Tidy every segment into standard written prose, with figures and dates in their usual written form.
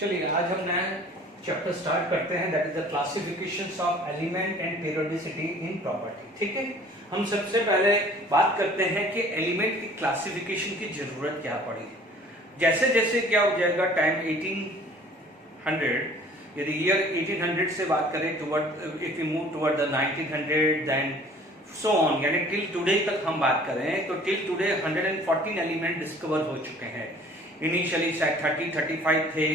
चलिए आज हम नया चैप्टर स्टार्ट करते हैं, that is the classifications of element and periodicity in property. ठीक है, हम सबसे पहले बात करते हैं कि एलिमेंट की क्लासिफिकेशन की जरूरत क्या पड़ी। जैसे जैसे क्या हो जाएगा टाइम 1800, यदि ईयर 1800 से बात करें toward, if you move toward the 1900 then so on, यानी टिल टुडे तक हम बात करें तो टिल टुडे 114 एलिमेंट डिस्कवर हो चुके हैं। इनिशियली शायद 30-35 थे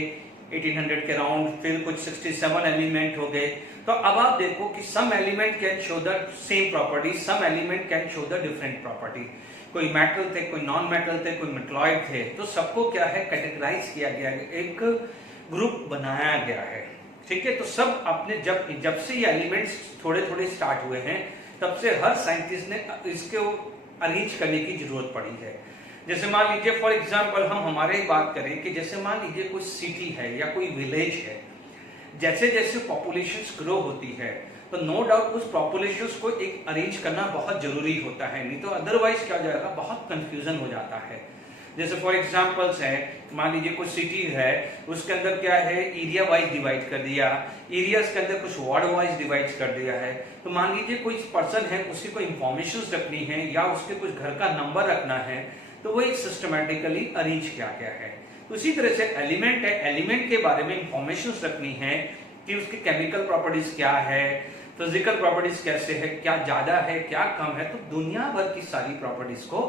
1800 के राउंड, फिर कुछ 67 एलिमेंट हो गए। तो अब आप देखो कि some element can show the same property, some element can show the different property. कोई मेटल थे, कोई नॉन मेटल थे, कोई मेटलॉइड थे, तो सबको क्या है कैटेगराइज किया गया है, एक ग्रुप बनाया गया है। ठीक है, तो सब अपने जब से ये एलिमेंट्स थोड़े थोड़े स्टार्ट हुए हैं तब से हर साइंटिस्ट ने इसको अरेंज करने की जरूरत पड़ी है। जैसे मान लीजिए फॉर एग्जांपल हम हमारे बात करें कि जैसे मान लीजिए कोई सिटी है या कोई विलेज है, जैसे जैसे पॉपुलेशंस ग्रो होती है तो नो डाउट उस पॉपुलेशंस को एक अरेंज करना बहुत जरूरी होता है, नहीं तो अदरवाइज क्या हो जाएगा, बहुत कंफ्यूजन हो जाता है। जैसे फॉर एग्जांपल्स है, मान लीजिए कोई सिटी है, उसके अंदर क्या है एरिया वाइज डिवाइड कर दिया, एरियाज के अंदर कुछ वार्ड वाइज डिवाइड कर दिया है। तो मान लीजिए कोई पर्सन है, उसकी कोई इंफॉर्मेशन रखनी है या उसके कुछ घर का नंबर रखना है, तो वो एक सिस्टमैटिकली अरेंज किया गया है। उसी तरह से एलिमेंट है, एलिमेंट के बारे में इंफॉर्मेशन रखनी है कि उसकी केमिकल प्रॉपर्टीज क्या है, फिजिकल प्रॉपर्टीज कैसे है, क्या ज्यादा है क्या कम है, तो दुनिया भर की सारी प्रॉपर्टीज को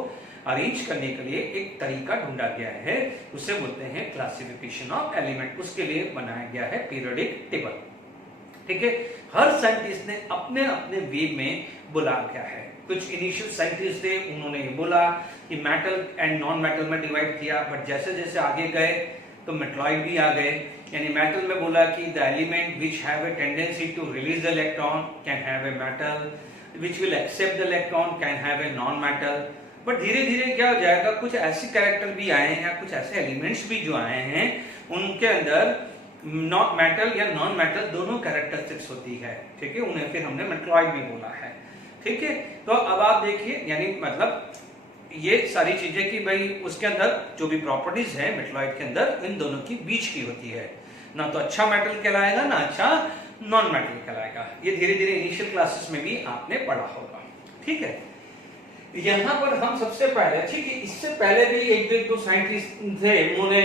अरेंज करने के लिए एक तरीका ढूंढा गया है, उसे बोलते हैं क्लासिफिकेशन ऑफ एलिमेंट। उसके लिए बनाया गया है पीरियोडिक टेबल। ठीक है, हर साइंटिस्ट ने अपने अपने वे में बोला गया है। कुछ इनिशियल साइंटिस्ट थे, उन्होंने ये बोला कि मेटल एंड नॉन मेटल में डिवाइड किया, बट जैसे जैसे आगे गए तो मेटलॉइड भी आ गए। यानी मेटल में बोला कि the element which have a tendency to release the electron can have a metal, which will accept the electron can have a non metal. But धीरे धीरे क्या हो जाएगा, कुछ ऐसे कैरेक्टर भी आए हैं या कुछ ऐसे एलिमेंट्स भी जो आए हैं उनके अंदर नॉन मेटल या नॉन मेटल दोनों कैरेक्टरिस्टिक्स होती है। ठीक है, उन्हें फिर हमने मेटलॉइड भी बोला है। ठीक है, तो अब आप देखिए, यानी मतलब ये सारी चीजें कि भाई उसके अंदर जो भी प्रॉपर्टीज है मेटलॉइड के अंदर इन दोनों की बीच की होती है, ना तो अच्छा मेटल कहलाएगा ना अच्छा नॉन मेटल कहलाएगा। ये धीरे धीरे इनिशियल क्लासेस में भी आपने पढ़ा होगा। ठीक है, यहाँ पर हम सबसे पहले, ठीक है, इससे पहले भी एक दो साइंटिस्ट थे, उन्होंने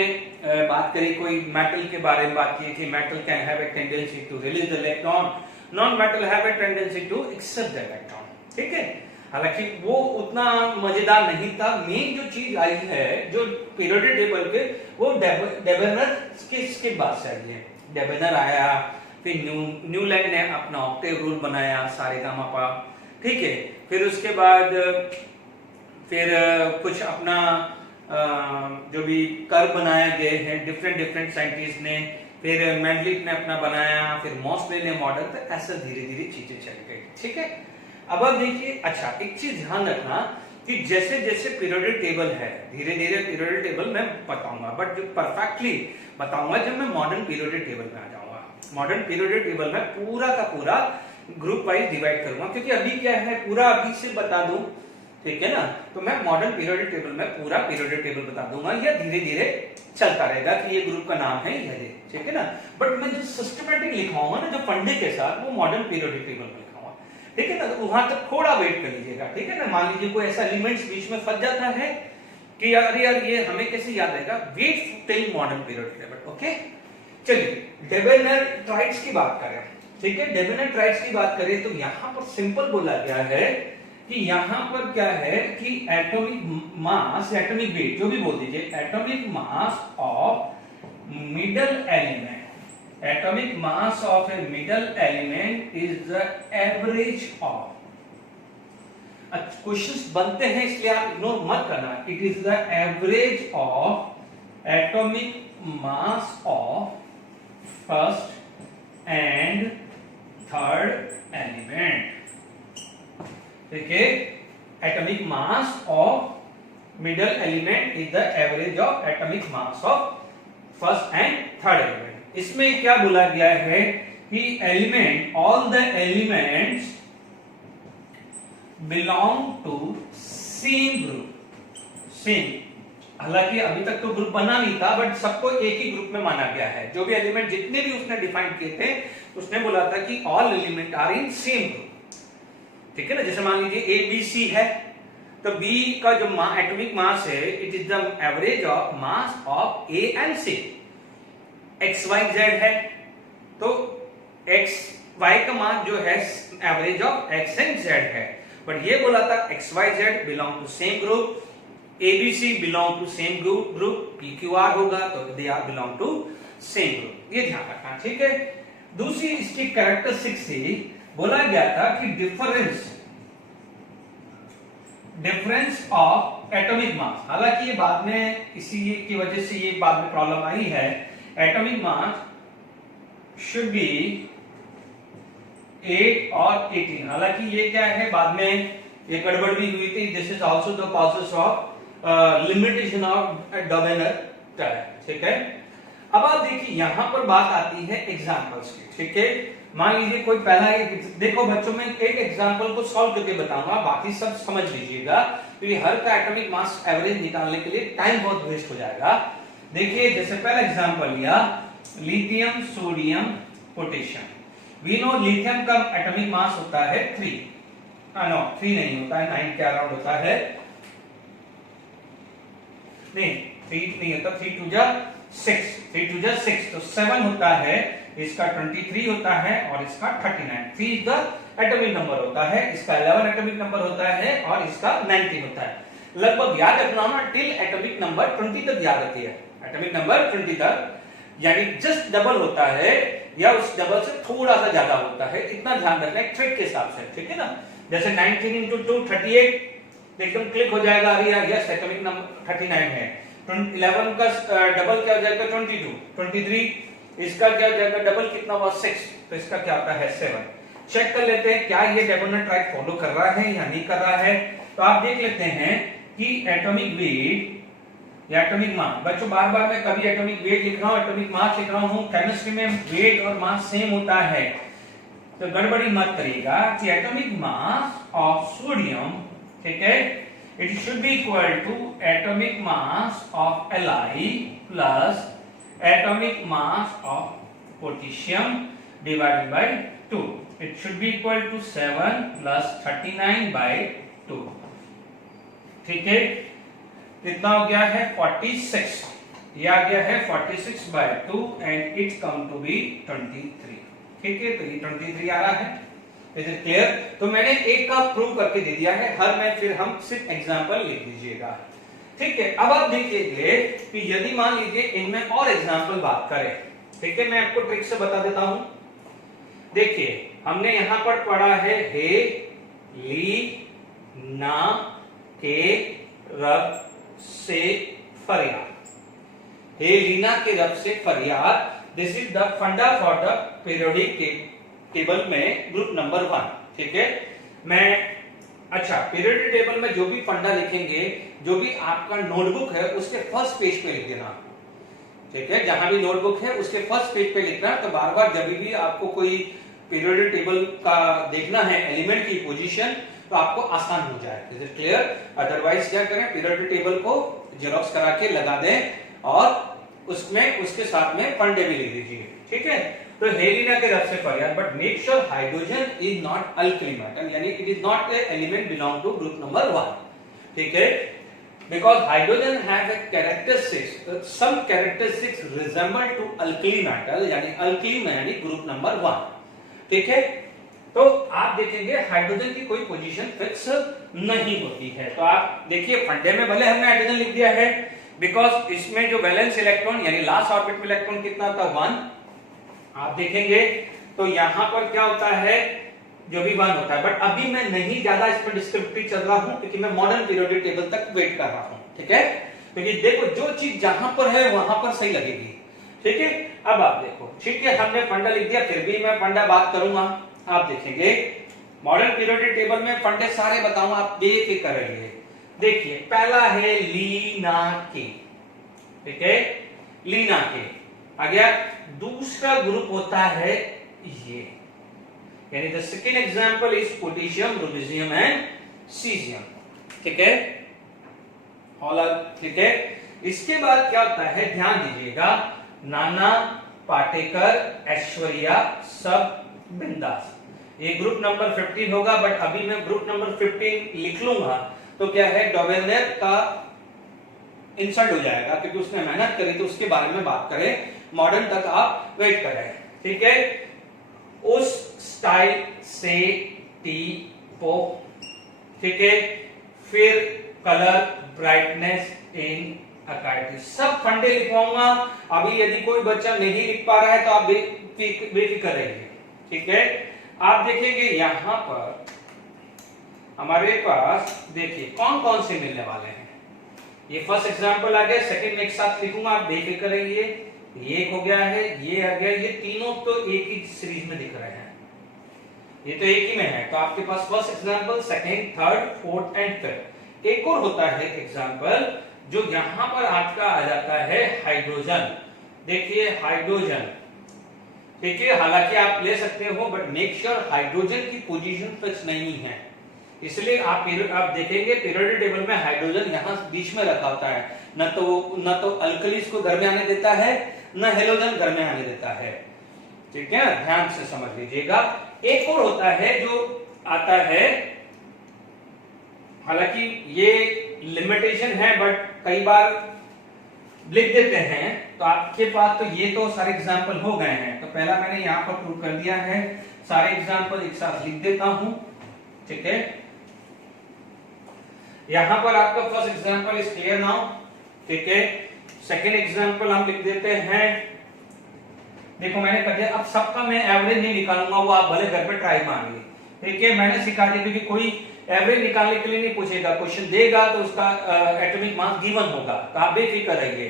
बात करी, कोई मेटल के बारे में बात की कि metal can have a tendency to release the electron, non metal have a tendency to accept the electron. ठीक है, हालांकि वो उतना मजेदार नहीं था। मेन जो चीज आई है जो पीरियोडिक टेबल के, वो डेबेनर के बाद से आई है। डेबेनर आया, फिर न्यूलैंड ने अपना ऑक्टेव रूल बनाया, सारेगामापा। ठीक है, फिर उसके बाद फिर कुछ अपना जो भी कर्व बनाए गए हैं डिफरेंट साइंटिस्ट ने, फिर मेंडलिफ ने अपना बनाया, फिर मोस्ले ने मॉडल, तो ऐसे धीरे धीरे चीजें चल गई। ठीक है, अब आप देखिए, अच्छा एक चीज ध्यान रखना कि जैसे जैसे पीरियोडिक टेबल है, धीरे धीरे पीरियोडिक टेबल मैं बताऊंगा, बट जो परफेक्टली बताऊंगा जब मैं मॉडर्न पीरियोडिक टेबल में आ जाऊंगा। मॉडर्न पीरियोडिक टेबल में पूरा का पूरा ग्रुप वाइज डिवाइड करूंगा, क्योंकि अभी क्या है पूरा अभी से बता दूं, ठीक है ना, तो मैं मॉडर्न पीरियोडिक टेबल में पूरा पीरियोडिक टेबल बता दूंगा, या धीरे धीरे चलता रहेगा कि ये ग्रुप का नाम है ये, ठीक है ना। बट मैं जो सिस्टमैटिक लिखाऊंगा ना, जो फंडे के साथ, वो मॉडर्न पीरियोडिक टेबल में लिखाऊंगा। ठीक है ना, तो वहां तक थोड़ा वेट कर लीजिएगा। ठीक है ना, मान लीजिए कोई ऐसा एलिमेंट्स बीच में फंस जाता है कि यार ये हमें कैसे याद रहेगा, wait till modern periodic table. Okay, चलिए डेबेनर ट्राइड्स की बात करें। ठीक है, डेबेनर ट्राइड्स की बात करें तो यहां पर सिंपल बोला गया है कि यहां पर क्या है कि एटॉमिक मास, एटॉमिक वेट, जो भी बोल दीजिए, atomic mass of middle element, atomic mass of a middle element is the average of, questions बनते हैं इसलिए आप इग्नोर मत करना, it is the average of atomic mass of first and third element। ठीक है, atomic mass of middle element is the average of atomic mass of first and third element। इसमें क्या बोला गया है कि element, all the elements belong to same group, same हालांकि अभी तक तो ग्रुप बना नहीं था, बट सबको एक ही ग्रुप में माना गया है। जो भी एलिमेंट जितने भी उसने डिफाइन किए थे, उसने बोला था कि all element are in same group, ठीक है ना। जैसे मान लीजिए ए बी सी है, तो बी का जो एटॉमिक मास है, it is the average of mass of A and C. X Y Z है, तो एक्स वाई का मास जो है average of X and Z है। बट ये बोला था X Y Z belong to same group, ABC belong to same group, PQR होगा तो they are belong to same group, ये ध्यान रखना, ठीक है। दूसरी इसकी कैरेक्टरिस्टिक से बोला गया था कि डिफरेंस ऑफ एटॉमिक मास। हालांकि ये बाद में इसी की वजह से ये बाद में प्रॉब्लम आई है। एटॉमिक मास शुड बी 8 और 18। हालांकि ये क्या है, बाद में ये गड़बड़ भी हुई थी। This is also the causes of limitation of Dobereiner type, ठीक है। अब आप देखिए यहां पर बात आती है एग्जांपल्स की, ठीक है। मान लीजिए कोई पहला देखो बच्चों में एक एग्जांपल को सॉल्व करके बताऊंगा, बाकी सब समझ लीजिएगा, क्योंकि हर का एटॉमिक मास एवरेज निकालने के लिए टाइम बहुत वेस्ट हो जाएगा। देखिए जैसे पहला एग्जांपल लिया, lithium sodium potassium. We know lithium का एटॉमिक मास होता है 3, नो 3 नहीं होता है, 9 के अराउंड होता है, नहीं 3 नहीं होता, 3 टू जा 6, तो 7 होता है, इसका 23 होता है और इसका 39। 3 इज द एटॉमिक नंबर होता है, इसका 11 एटॉमिक नंबर होता है और इसका 19 होता है। लगभग याद रखना ना, टिल एटॉमिक नंबर 20 तक याद रखिए, एटॉमिक नंबर 20 तक, यानी जस्ट डबल होता है या उस डबल से थोड़ा सा ज्यादा होता है, इतना ध्यान रखना है ट्रिक के हिसाब से, ठीक है ना। जैसे 19 into 2 38, एकदम क्लिक हो जाएगा, अरे यार यस एटॉमिक नंबर 39 है। 11 का डबल क्या हो जाएगा 22, 23, इसका क्या हो जाएगा डबल कितना हुआ 6, तो इसका क्या होता है 7। चेक कर लेते हैं क्या ये डेबोनर ट्रैक फॉलो कर रहा है या नहीं कर रहा है। तो आप देख लेते हैं कि एटॉमिक वेट या एटॉमिक मास, बच्चों बार बार मैं कभी एटॉमिक वेट लिख रहा हूं, एटॉमिक मास लिख रहा हूं, केमिस्ट्री में वेट और मास सेम होता है, तो गड़बड़ी मत करिएगा कि एटॉमिक मास ऑफ सोडियम, ठीक है, it should be equal to atomic mass of Li plus atomic mass of potassium divided by 2. It should be equal to 7 plus 39 by 2. ठीक है, कितना हो गया है 46, ये आ गया है 46 by 2 and it come to be 23। ठीक है, तो ये 23 आ रहा है। Is it clear? तो मैंने एक का प्रूव करके दे दिया है, हर में फिर हम सिर्फ एग्जांपल लिख दीजिएगा, ठीक है। अब आप देखिए कि यदि मान लीजिए इनमें और एग्जांपल बात करें, ठीक है, मैं आपको ट्रिक से बता देता हूं। देखिए हमने यहां पर पढ़ा है हे ली ना के रब से फरियाद, हे लीना के रब से फरियाद, दिस इज द फंडा फॉर द पीरियोडिक टेबल में ग्रुप नंबर 1, ठीक है। मैं अच्छा पीरियोडिक टेबल में जो भी फंडा लिखेंगे, जो भी आपका नोटबुक है उसके फर्स्ट पेज पे लिख देना, ठीक है। जहां भी नोटबुक है उसके फर्स्ट पेज पे लिखना, तो बार बार जब भी आपको कोई पीरियोडिक टेबल का देखना है एलिमेंट की पोजीशन, तो आपको आसान हो जाए। Is it clear? अदरवाइज क्या करें, पीरियोडिक टेबल को जेरॉक्स करा के लगा दें और उसमें उसके साथ में फंडे भी लिख दीजिए, ठीक है। तो हेलिना के रब से फरियाद, but make sure hydrogen is not alkali metal, यानी it is not a element belong to group number 1, ठीक है। Because hydrogen has a characteristics, some characteristics resemble to alkali metal, यानी alkali में यानी ग्रुप नंबर 1, ठीक है। तो आप देखेंगे हाइड्रोजन की कोई पोजीशन फिक्स नहीं होती है। तो आप देखिए फंडे में भले हमने हाइड्रोजन लिख दिया है, बिकॉज इसमें जो वैलेंस इलेक्ट्रॉन यानी लास्ट ऑर्बिट में इलेक्ट्रॉन कितना था 1, आप देखेंगे तो यहां पर क्या होता है, जो भी 1 होता है। बट अभी मैं नहीं ज्यादा इस पर डिस्क्रिप्टिव चल रहा हूं, क्योंकि मैं मॉडर्न पीरियोडिक टेबल तक वेट कर रहा हूं, ठीक है। क्योंकि देखो जो चीज जहां पर है वहां पर सही लगेगी, ठीक है। अब आप देखो, ठीक है, हमने फंडा लिख दिया, फिर भी मैं फंडा बात करूंगा। आप देखेंगे मॉडर्न पीरियोडिक टेबल में फंडे सारे बताऊंगा, आप बेफिक्र रहिए। देखिए पहला है लीना के, ठीक है, लीना के आ गया। दूसरा ग्रुप होता है ये, यानी the second example is potassium, rubidium and caesium, ठीक है, ऑल आर, ठीक है। इसके बाद क्या होता है, ध्यान दीजिएगा, नाना, पाटेकर, ऐश्वर्या, सब बिंदास, ये ग्रुप नंबर 15 होगा। बट अभी मैं ग्रुप नंबर 15 लिख लूंगा तो क्या है, डोवेनेर का इंसल्ट हो जाएगा, क्योंकि उसने मेहनत करी, तो उसके बारे में बात करें। मॉडर्न तक आप वेट करें, ठीक है। उस स्टाइल से टी पो, ठीक है। फिर कलर, ब्राइटनेस इन अकार्टी, सब फंडे लिखवाऊंगा। अभी यदि कोई बच्चा नहीं लिख पा रहा है तो आप बेफिक्र रहिए, ठीक है। आप देखेंगे यहां पर हमारे पास, देखिए कौन कौन से मिलने वाले हैं। ये फर्स्ट एग्जांपल आ गया, सेकंड में एक साथ लिखूंगा, आप बेफिक्र रहिए। ये एक हो गया है, ये आ गया, ये तीनों तो एक ही सीरीज में दिख रहे हैं, ये तो एक ही में है। तो आपके पास first example, second, third, fourth and fifth. एक और होता है एग्जांपल जो यहां पर आपका आ जाता है हाइड्रोजन। देखिए हाइड्रोजन, ठीक है, हालांकि आप ले सकते हो बट मेक श्योर हाइड्रोजन की पोजीशन फिक्स नहीं है, इसलिए आप देखेंगे पीरियोडिक टेबल में हाइड्रोजन यहां बीच में रखा होता है। न तो अल्कलीज को घर में आने देता है, न हेलोजन घर में आने देता है, ठीक है, ध्यान से समझ लीजिएगा। एक और होता है जो आता है, हालांकि ये लिमिटेशन है बट कई बार लिख देते हैं, तो आपके पास तो ये तो सारे एग्जाम्पल हो गए हैं। तो पहला मैंने यहां पर प्रूव कर दिया है, सारे एग्जाम्पल एक साथ लिख देता हूं, ठीक है। यहां पर आपका first example is clear now, ठीक है। सेकेंड एग्जाम्पल हम लिख देते हैं, देखो मैंने कर दिया। अब सबका मैं एवरेज नहीं निकालूंगा, वो आप भले घर पे ट्राई मारिए, ठीक है। मैंने सिखा दिया, क्योंकि कोई एवरेज निकालने के लिए नहीं पूछेगा, क्वेश्चन देगा तो उसका एटॉमिक मास गिवन होगा, तो आप बेफिक्र रहिए,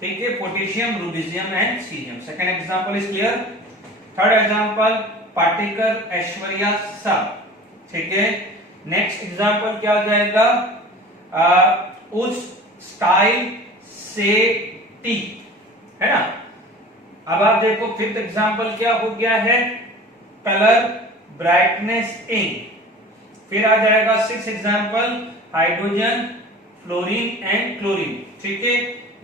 ठीक है। Potassium, rubidium and cerium. Second example is clear. Third example, Patekar, Aishwarya, सब, ठीक है। नेक्स्ट एग्जांपल क्या हो जाएगा, उस स्टाइल से टी, है ना। अब आप देखो फिफ्थ एग्जांपल क्या हो गया है, कलर, ब्राइटनेस इन। फिर आ जाएगा six example, hydrogen, fluorine and chlorine, ठीक है।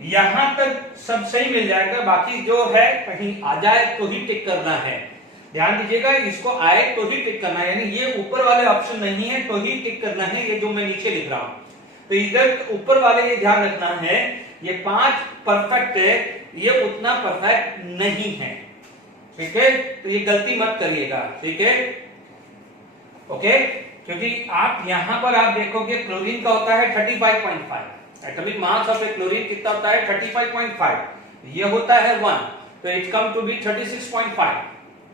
यहां तक सब सही मिल जाएगा, बाकी जो है कहीं आ जाए तो ही टिक करना है। ध्यान दीजिएगा, इसको आए तो ही टिक करना है, यानी ये ऊपर वाले ऑप्शन नहीं है तो ही टिक करना है, ये जो मैं नीचे लिख रहा हूं। तो इधर ऊपर वाले ये ध्यान रखना है, ये 5 परफेक्ट है, ये उतना परफेक्ट नहीं है, ठीक है। तो ये गलती मत करिएगा, ठीक है, ओके। क्योंकि आप यहां पर आप देखोगे क्लोरीन का होता है 35.5, atomic mass of A chlorine कितना होता है 35.5, ये होता है 1, तो इट कम टू बी 36.5,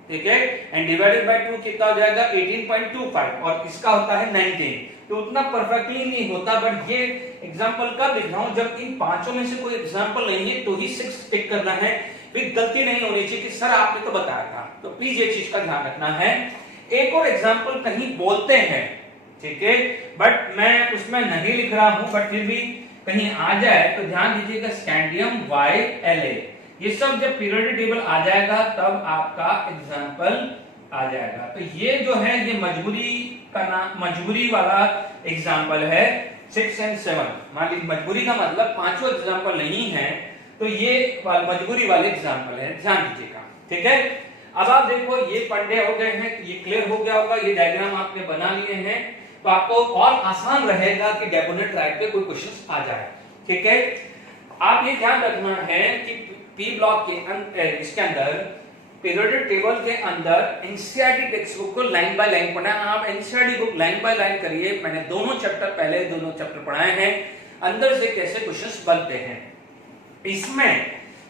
ठीक है। एंड डिवाइडेड बाय 2 कितना हो जाएगा 18.25, और इसका होता है 19। तो उतना परफेक्टली नहीं होता, बट ये एग्जांपल कब लिख रहा हूं, जब इन पांचों में से कोई एग्जांपल नहीं है तो ही 6 टिक करना है। फिर गलती नहीं होनी चाहिए कि सर आपने तो बताया था, तो प्लीज ये चीज का ध्यान रखना है। एक और एग्जांपल कहीं बोलते हैं, ठीक है, बट मैं उसमें नहीं लिख रहा हूं, बट फिर भी कहीं आ जाए तो ध्यान दीजिएगा, स्कैंडियम, YLA, ये सब जब पीरियोडिक टेबल आ जाएगा तब आपका एग्जांपल आ जाएगा। तो ये जो है ये मजबूरी का नाम, मजबूरी वाला एग्जांपल है 6 और 7। मान लीजिए मजबूरी का मतलब पांचों एग्जांपल नहीं है, तो ये मजबूरी वाले एग्जांपल है, ध्यान दीजिएगा, ठीक है। अब आप देखो ये पंडे हो गए हैं, ये क्लियर हो गया होगा, ये डायग्राम आपने बना लिए हैं, तो आपको और आसान रहेगा कि डेफिनेट राइट पे कोई क्वेश्चन आ जाए, ठीक है। आप ये ध्यान रखना है कि पी ब्लॉक के इसके अंदर पीरियोडिक टेबल के अंदर एनसीईआरटी टेक्स्ट बुक को लाइन बाय लाइन पढ़ना। आप NCERT book line by line करिए, मैंने दोनों चैप्टर पहले दोनों चैप्टर पढ़ाए हैं, अंदर से कैसे क्वेश्चंस बनते हैं।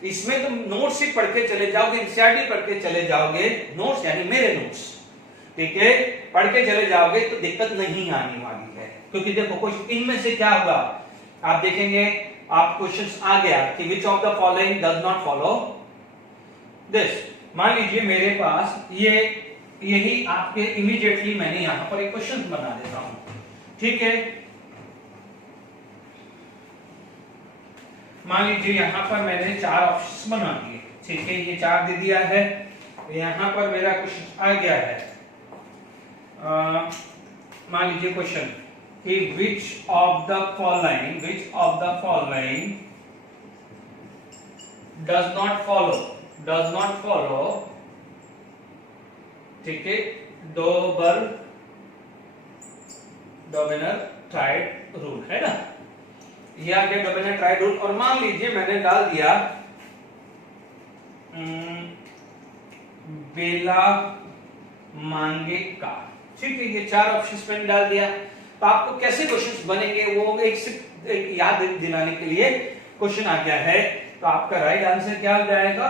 इसमें तुम नोट्स ही पढ़ के चले जाओगे, एनसीईआरटी पढ़ के चले जाओगे, नोट्स यानी मेरे नोट्स, ठीक है, पढ़ के चले जाओगे तो दिक्कत नहीं आने वाली है। क्योंकि देखो कुछ इनमें से क्या होगा, आप देखेंगे आप क्वेश्चंस आ गया कि विच of the following does not follow this. मान लीजिए मेरे पास यही आपके इमीडिएटली मैंने यहां पर एक क्वेश्चन बना देता हूं, ठीक है। मान लीजिए यहां पर मैंने 4 ऑप्शंस बना दिए, ठीक है, ये 4 दे दिया है। यहां पर मेरा क्वेश्चन आ गया है, मान लीजिए क्वेश्चन कि which of the following does not follow, ठीक है, डोबेनर ट्राइड रूल, है ना, ये आ गया डोबेनर ट्राइड रूल। और मान लीजिए मैंने डाल दिया बेला मांगे का, ठीक है, ये 4 ऑप्शंस मैंने डाल दिया। तो आपको कैसे क्वेश्चंस बनेंगे वो एक याद दिलाने के लिए क्वेश्चन आ गया है। तो आपका राइट आंसर क्या हो जाएगा,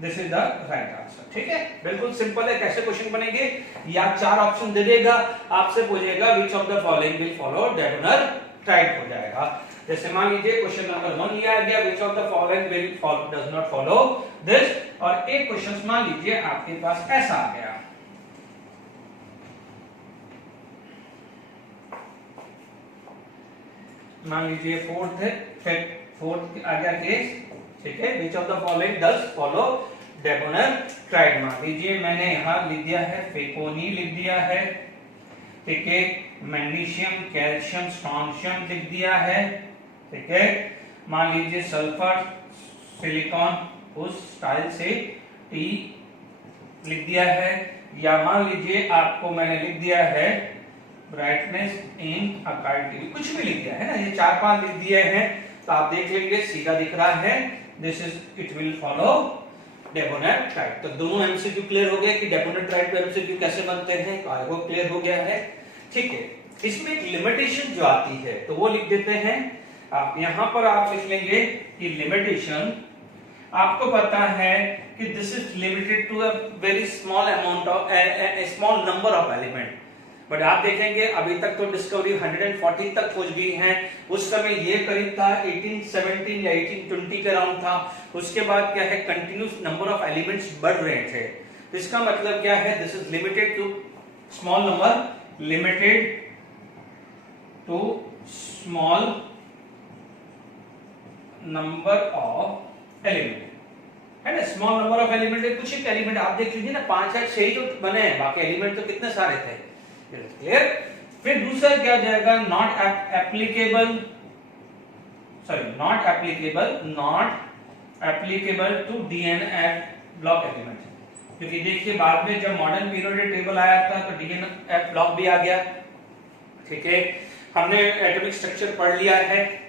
this is the right answer, ठीक है, बिल्कुल सिंपल है। कैसे क्वेश्चन बनेंगे, या 4 ऑप्शन दे देगा, आपसे पूछेगा which of the following will follow Dobereiner triad हो जाएगा। जैसे मान लीजिए क्वेश्चन नंबर 1 लिया गया, विच of the following will follow does not follow this, और एक क्वेश्चन मान लीजिए आपके पास ऐसा आ गया, मान लीजिए फोर्थ आ गया केस, ठीक है, which of the following does follow Dobereiner triad. मान लीजिए मैंने यहां लिख दिया है फेकोनी लिख दिया है, ठीक है, मैग्नीशियम, कैल्शियम, स्ट्रोंशियम लिख दिया है, ठीक है, मान लीजिए सल्फर, सिलिकॉन, उस स्टाइल से टी लिख दिया है, या मान लीजिए आपको मैंने लिख दिया है ब्राइटनेस इन अकार्टिव, कुछ भी लिख दिया है ना, ये 4-5 लिख दिए हैं। तो आप देख लेंगे सीधा दिख रहा है, this is it will follow Dobereiner triad. तो दोनों एमसीक्यू क्लियर हो गए कि डोबेनर ट्राइड पे एमसीक्यू कैसे बनते हैं, तो आगे वो क्लियर हो गया है, ठीक है। इसमें एक लिमिटेशन जो आती है तो वो लिख देते हैं आप, यहां पर आप लिख लेंगे कि लिमिटेशन, आपको पता है कि this is limited to a very small amount of small number of element, but आप देखेंगे अभी तक तो डिस्कवरी 140 तक पहुंच गई है, उस समय ये करीब था 1817 या 1820 के अराउंड था। उसके बाद क्या है, कंटिन्यूस नंबर ऑफ एलिमेंट्स बढ़ रहे थे। इसका मतलब क्या है, this is limited to small number, limited to small number of element, है ना, स्मॉल नंबर ऑफ एलिमेंट है, कुछ एक एलिमेंट आप देख लीजिए ना, 5 या 6 ही तो बने हैं, बाकी एलिमेंट तो कितने सारे थे, क्लियर। फिर दूसरा क्या जाएगा, not applicable to D and F block element, क्योंकि देखिए बाद में जब मॉडर्न पीरियोडिक टेबल आया था तो डीएनएफ ब्लॉक भी आ गया, ठीक है। हमने एटॉमिक स्ट्रक्चर पढ़ लिया है,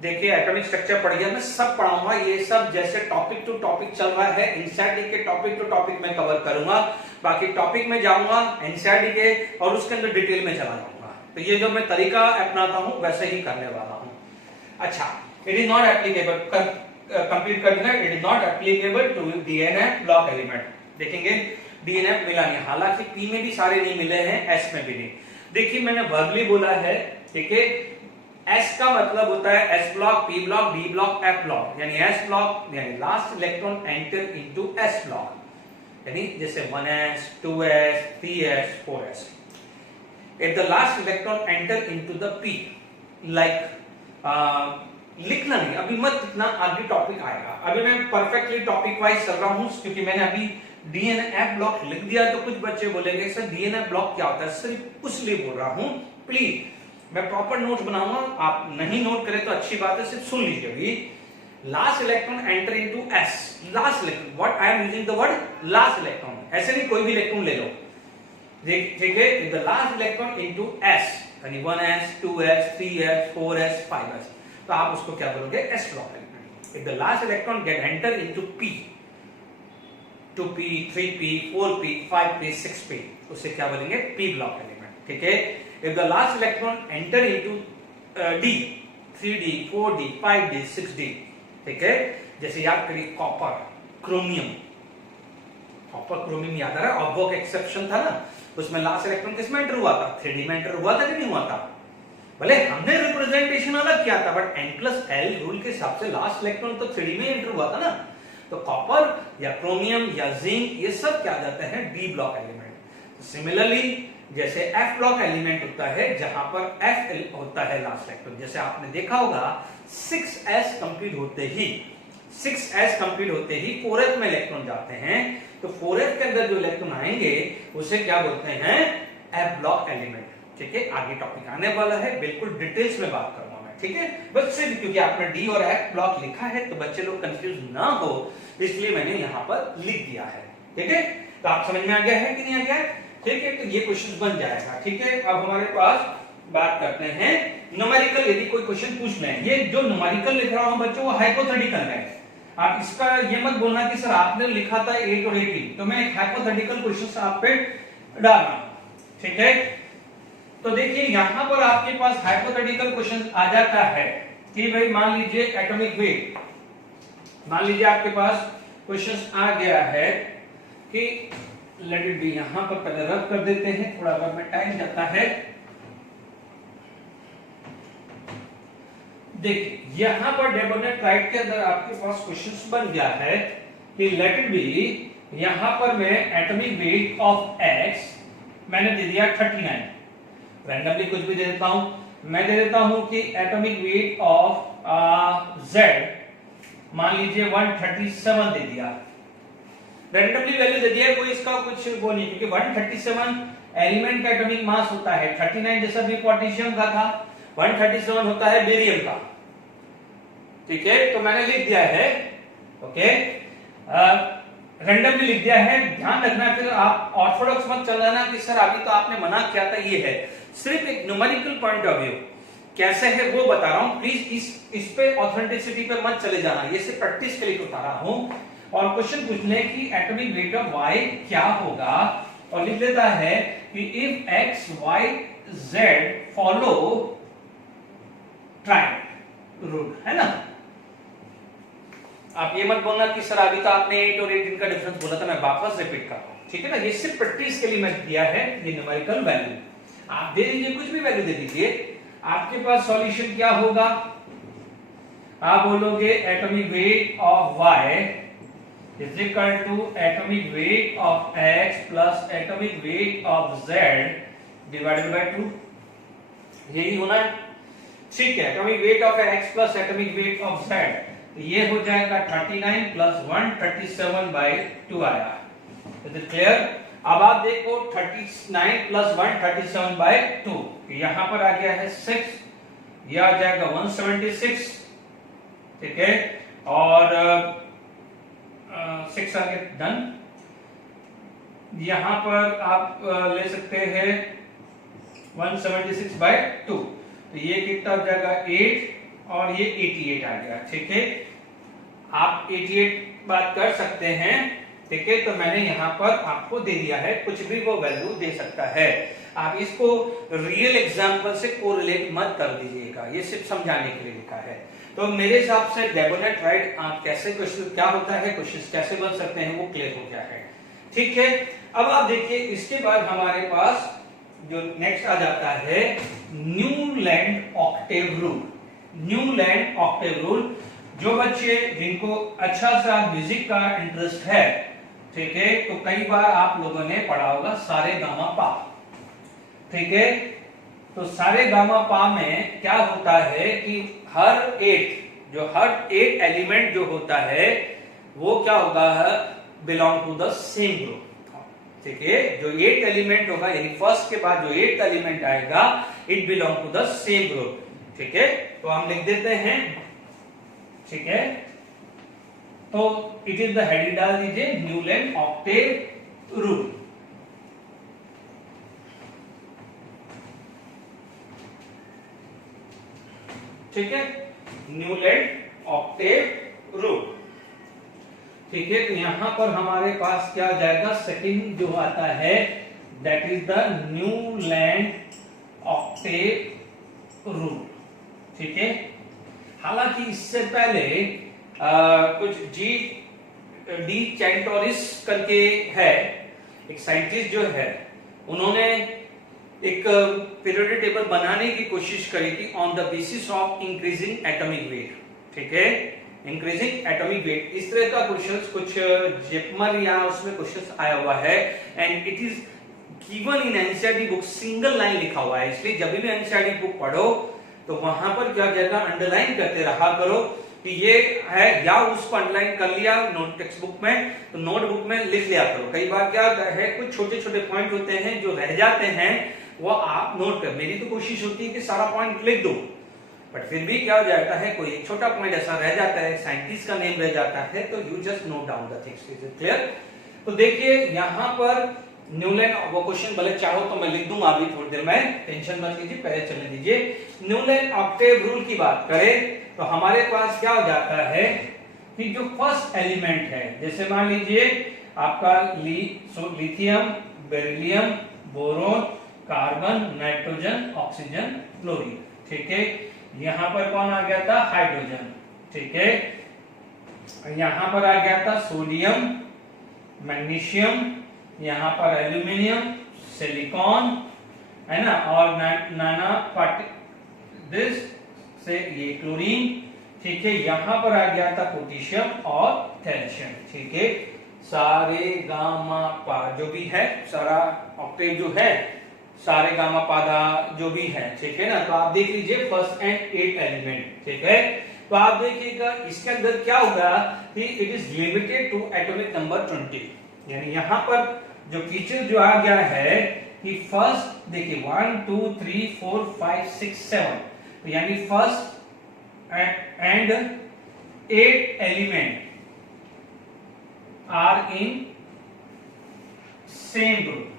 देखिए एटॉमिक स्ट्रक्चर पढ़ गया, मैं सब पढ़ाऊंगा, ये सब जैसे टॉपिक टू टॉपिक चल रहा है, एनसीईआरटी के टॉपिक टू टॉपिक में कवर करूंगा, बाकी टॉपिक में जाऊंगा एनसीईआरटी के और उसके अंदर डिटेल में चला जाऊंगा। तो ये जो मैं तरीका अपनाता हूं वैसे ही करने वाला हूं। अच्छा, it is not applicable, complete कर देना, it is not applicable to D and F block element. देखेंगे डीएनएफ मिला नहीं, हालांकि पी में भी सारे नहीं मिले हैं, एस में भी नहीं। देखिए मैंने वर्बली बोला है, ठीक है, एस का मतलब होता है S block, P block, D block, F block, यानी एस ब्लॉक यानी last electron enter into S block, यानी जैसे 1s 2s 3s 4s। If the last electron enter into the P, like लिखना नहीं अभी मत, इतना आगे टॉपिक आएगा, अभी मैं परफेक्टली टॉपिक वाइज चल रहा हूं, क्योंकि मैंने अभी डीएनएफ ब्लॉक लिख दिया। तो कुछ बच्चे बोलेंगे सर डीएनएफ ब्लॉक क्या होता है, सिर्फ उसलिए बोल रहा हूं, प्लीज मैं प्रॉपर नोट बनाऊंगा, आप नहीं नोट करें तो अच्छी बात है, सिर्फ सुन लीजिए। अभी last electron enter into S, last electron, what I am using the word last electron, ऐसे नहीं कोई भी इलेक्ट्रॉन ले लो, ठीक है, the last electron into S, यानी 1s 2s 3s 4s 5s, तो आप उसको क्या बोलोगे, s block element. If the last electron get enter into p, 2p 3p 4p 5p 6p, उसे क्या बोलेंगे, पी ब्लॉक एलिमेंट, ठीक है। If the last electron enter into D, 3D, 4D, 5D, 6D, ठीक है, जैसे याद करिए कॉपर, क्रोमियम, कॉपर क्रोमियम याद आ रहा है, ऑब्वर्क एक्सेप्शन था ना, उसमें लास्ट इलेक्ट्रॉन किसमें एंटर हुआ था, 3D में एंटर हुआ था कि नहीं हुआ था, भले हमने रिप्रेजेंटेशन अलग किया था, बट N+L रूल के हिसाब से लास्ट इलेक्ट्रॉन तो 3D में एंटर हुआ था ना। तो कॉपर या क्रोमियम या जिंक ये सब क्या जाते हैं, डी ब्लॉक एलिमेंट। सिमिलरली जैसे एफ ब्लॉक एलिमेंट होता है जहां पर एफ होता है लास्ट इलेक्ट्रॉन, जैसे आपने देखा होगा 6s कंप्लीट होते ही 4s में इलेक्ट्रॉन जाते हैं, तो 4s के अंदर जो इलेक्ट्रॉन आएंगे उसे क्या बोलते हैं, एफ ब्लॉक एलिमेंट, ठीक है। आगे टॉपिक आने वाला है, बिल्कुल डिटेल्स में बात करूंगा मैं, ठीक है, बस सिर्फ क्योंकि आपने डी और एफ ब्लॉक लिखा है तो बच्चे लोग कंफ्यूज ना हो इसलिए मैंने यहाँ पर लिख दिया है। ठीक है, तो आप समझ में आ गया है कि नहीं आ गया? ठीक है, तो ये क्वेश्चन बन जाएगा। ठीक है, अब हमारे पास बात करते हैं न्यूमेरिकल। यदि कोई क्वेश्चन पूछ लें, ये जो न्यूमेरिकल लिख रहा हूं बच्चों वो हाइपोथेटिकल है। आप इसका ये मत बोलना कि सर आपने लिखा था 8 और 18, तो मैं एक हाइपोथेटिकल क्वेश्चन आप पे डाल रहा हूं। ठीक है, तो देखिए यहां पर आपके पास हाइपोथेटिकल क्वेश्चन आ जाता है कि भाई मान लीजिए एटॉमिक वेट, मान लीजिए आपके पास क्वेश्चन आ गया है कि लेट इट बी, यहां पर पहले रब कर देते हैं, थोड़ा अगर में टाइम जाता है। देखिए यहां पर डेबोनेट राइट के अंदर आपके पास क्वेश्चन बन गया है कि लेट इट बी, यहां पर मैं एटॉमिक वेट ऑफ एक्स मैंने दे दिया 39, रैंडमली कुछ भी दे देता हूं, मैं दे देता हूं कि एटॉमिक वेट ऑफ जेड मान लीजिए 137 दे दिया, रैंडमली वैल्यू दे दिया, कोई इसका कुछ वो नहीं, क्योंकि 137 एलिमेंट का एटॉमिक मास होता है, 39 जैसा भी पोटेशियम का था, 137 होता है बेरियम का। ठीक है, तो मैंने लिख दिया है, ओके, रैंडमली लिख दिया है। ध्यान रखना फिर आप ऑर्थोडॉक्स मत चल जाना कि सर अभी तो आपने मना किया था, ये है सिर्फ एक न्यूमेरिकल पॉइंट ऑफ व्यू कैसे है वो बता रहा हूं। प्लीज इस पे ऑथेंटिसिटी पे मत चले जाना, ये सिर्फ प्रैक्टिस के लिए बता रहा हूं। और क्वेश्चन पूछ ले कि एटॉमिक वेट ऑफ y क्या होगा, और लिख लेता है कि if x y z follow triangle rule, है ना। आप ये मत बोलना कि सर अभी तो आपने 8 और 18 का डिफरेंस बोला था, मैं वापस रिपीट कर रहा हूं। ठीक है ना, ये सिर्फ प्रैक्टिस के लिए मैं दिया है ये न्यूमेरिकल वैल्यू। आप दे दीजिए, कुछ भी वैल्यू दे दीजिए, आपके पास सॉल्यूशन क्या होगा, आप बोलोगे atomic weight of y is equal to atomic weight of x plus atomic weight of z divided by 2, यही होना है। ठीक है, atomic weight of x plus atomic weight of z, तो ये हो जाएगा 39 plus 137 by 2 आया। Is it clear? अब आप देखो 39 plus 137 by 2, यहां पर आ गया है 6, ये आ जाएगा 176। ठीक है, और 6 आगे डन। यहां पर आप ले सकते हैं 176 by 2, तो ये कितना हो जाएगा 8 और ये 88 आ गया। ठीक है, आप 88 बात कर सकते हैं। ठीक है, तो मैंने यहां पर आपको दे दिया है, कुछ भी वो वैल्यू दे सकता है। आप इसको रियल एग्जांपल से कोरिलेट मत कर दीजिएगा, ये सिर्फ समझाने के लिए लिखा है। तो मेरे हिसाब से डेबोनेट राइट आप कैसे क्वेश्चन क्या होता है, क्वेश्चन कैसे बन सकते हैं वो क्लियर हो गया है। ठीक है, अब आप देखिए इसके बाद हमारे पास जो नेक्स्ट आ जाता है Newland octave rule. Newland octave rule, जो बच्चे जिनको अच्छा सा म्यूजिक का इंटरेस्ट है, ठीक है, तो कई बार आप लोगों ने पढ़ा होगा सारे गामा पा। ठीक है, तो सारे गामा पा में क्या होता है कि हर एट एलिमेंट जो होता है वो क्या होगा, belong to the same group. ठीक है, जो 8 एलिमेंट होगा यानी फर्स्ट के बाद जो 8 एलिमेंट आएगा it belong to the same group. ठीक है, तो हम लिख देते हैं। ठीक है, तो इट इज द हेडिंग डाल दीजिए न्यूलैंड ऑक्टेव रूल। ठीक है, न्यूलैंड ऑक्टेव रूल। ठीक है, तो यहां पर हमारे पास क्या आ जाएगा, सेकंड जो आता है that is the Newland octave rule. ठीक है, हालांकि इससे पहले कुछ डी चैंटोरिस करके है एक साइंटिस्ट जो है, उन्होंने एक पीरियोडिक टेबल बनाने की कोशिश करी थी on the basis of increasing atomic weight. ठीक है, इंक्रीजिंग एटॉमिक वेट, इस तरह का क्वेश्चंस कुछ जेपमर या उसमें क्वेश्चंस आया हुआ है and it is given in NCERT book, single line लिखा हुआ है। इसलिए जब भी एनसीईआरटी बुक पढ़ो तो वहां पर क्या जाएगा, अंडरलाइन करते रहा करो कि ये है, या उसको अंडरलाइन कर लिया नोट टेक्स्ट बुक में तो नोटबुक में लिख लिया करो। कई बार क्या है, कुछ छोटे छोटे पॉइंट होते हैं जो रह जाते हैं, वो आप नोट कर। मेरी तो कोशिश होती है कि सारा पॉइंट लिख दो, बट फिर भी क्या हो जाता है, कोई एक छोटा पॉइंट ऐसा रह जाता है, साइंटिस्ट का नेम रह जाता है, तो you just note down the things. Is it clear? तो देखिए यहाँ पर न्यूलैंड, वो क्वेश्चन भले चाहो तो मैं लिख दूंगा अभी थोड़ी देर में, टेंशन मत लीजिए, पहले चलने दीजिए। न्यूलैंड ऑक्टेव रूल की बात करें तो हमारे पास क्या हो जाता है कि जो फर्स्ट एलिमेंट है, जैसे मान लीजिए आपका lithium, beryllium, boron, carbon, nitrogen, oxygen, chlorine, ठीक है। यहां पर कौन आ गया था? हाइड्रोजन, ठीक है। यहां पर आ गया था सोडियम, मैग्नीशियम, यहां पर एल्यूमिनियम, सिलिकॉन, है ना, और नाना दिस से ये क्लोरीन, ठीक है। यहां पर आ गया था पोटेशियम और कैल्शियम, ठीक है। सारे गामा पा जो भी है, सारा ऑक्टेव जो है, सारे गामा पादा जो भी है, ठीक है ना। तो आप देख लीजिए फर्स्ट एंड 8 एलिमेंट, ठीक है। तो आप देखिएगा इसके अंदर क्या होगा कि it is limited to atomic number 20, यानी यहां पर जो फीचर जो आ गया है कि फर्स्ट देखिए 1 2 3 4 5 6 7, तो यानी first and 8 element are in same group,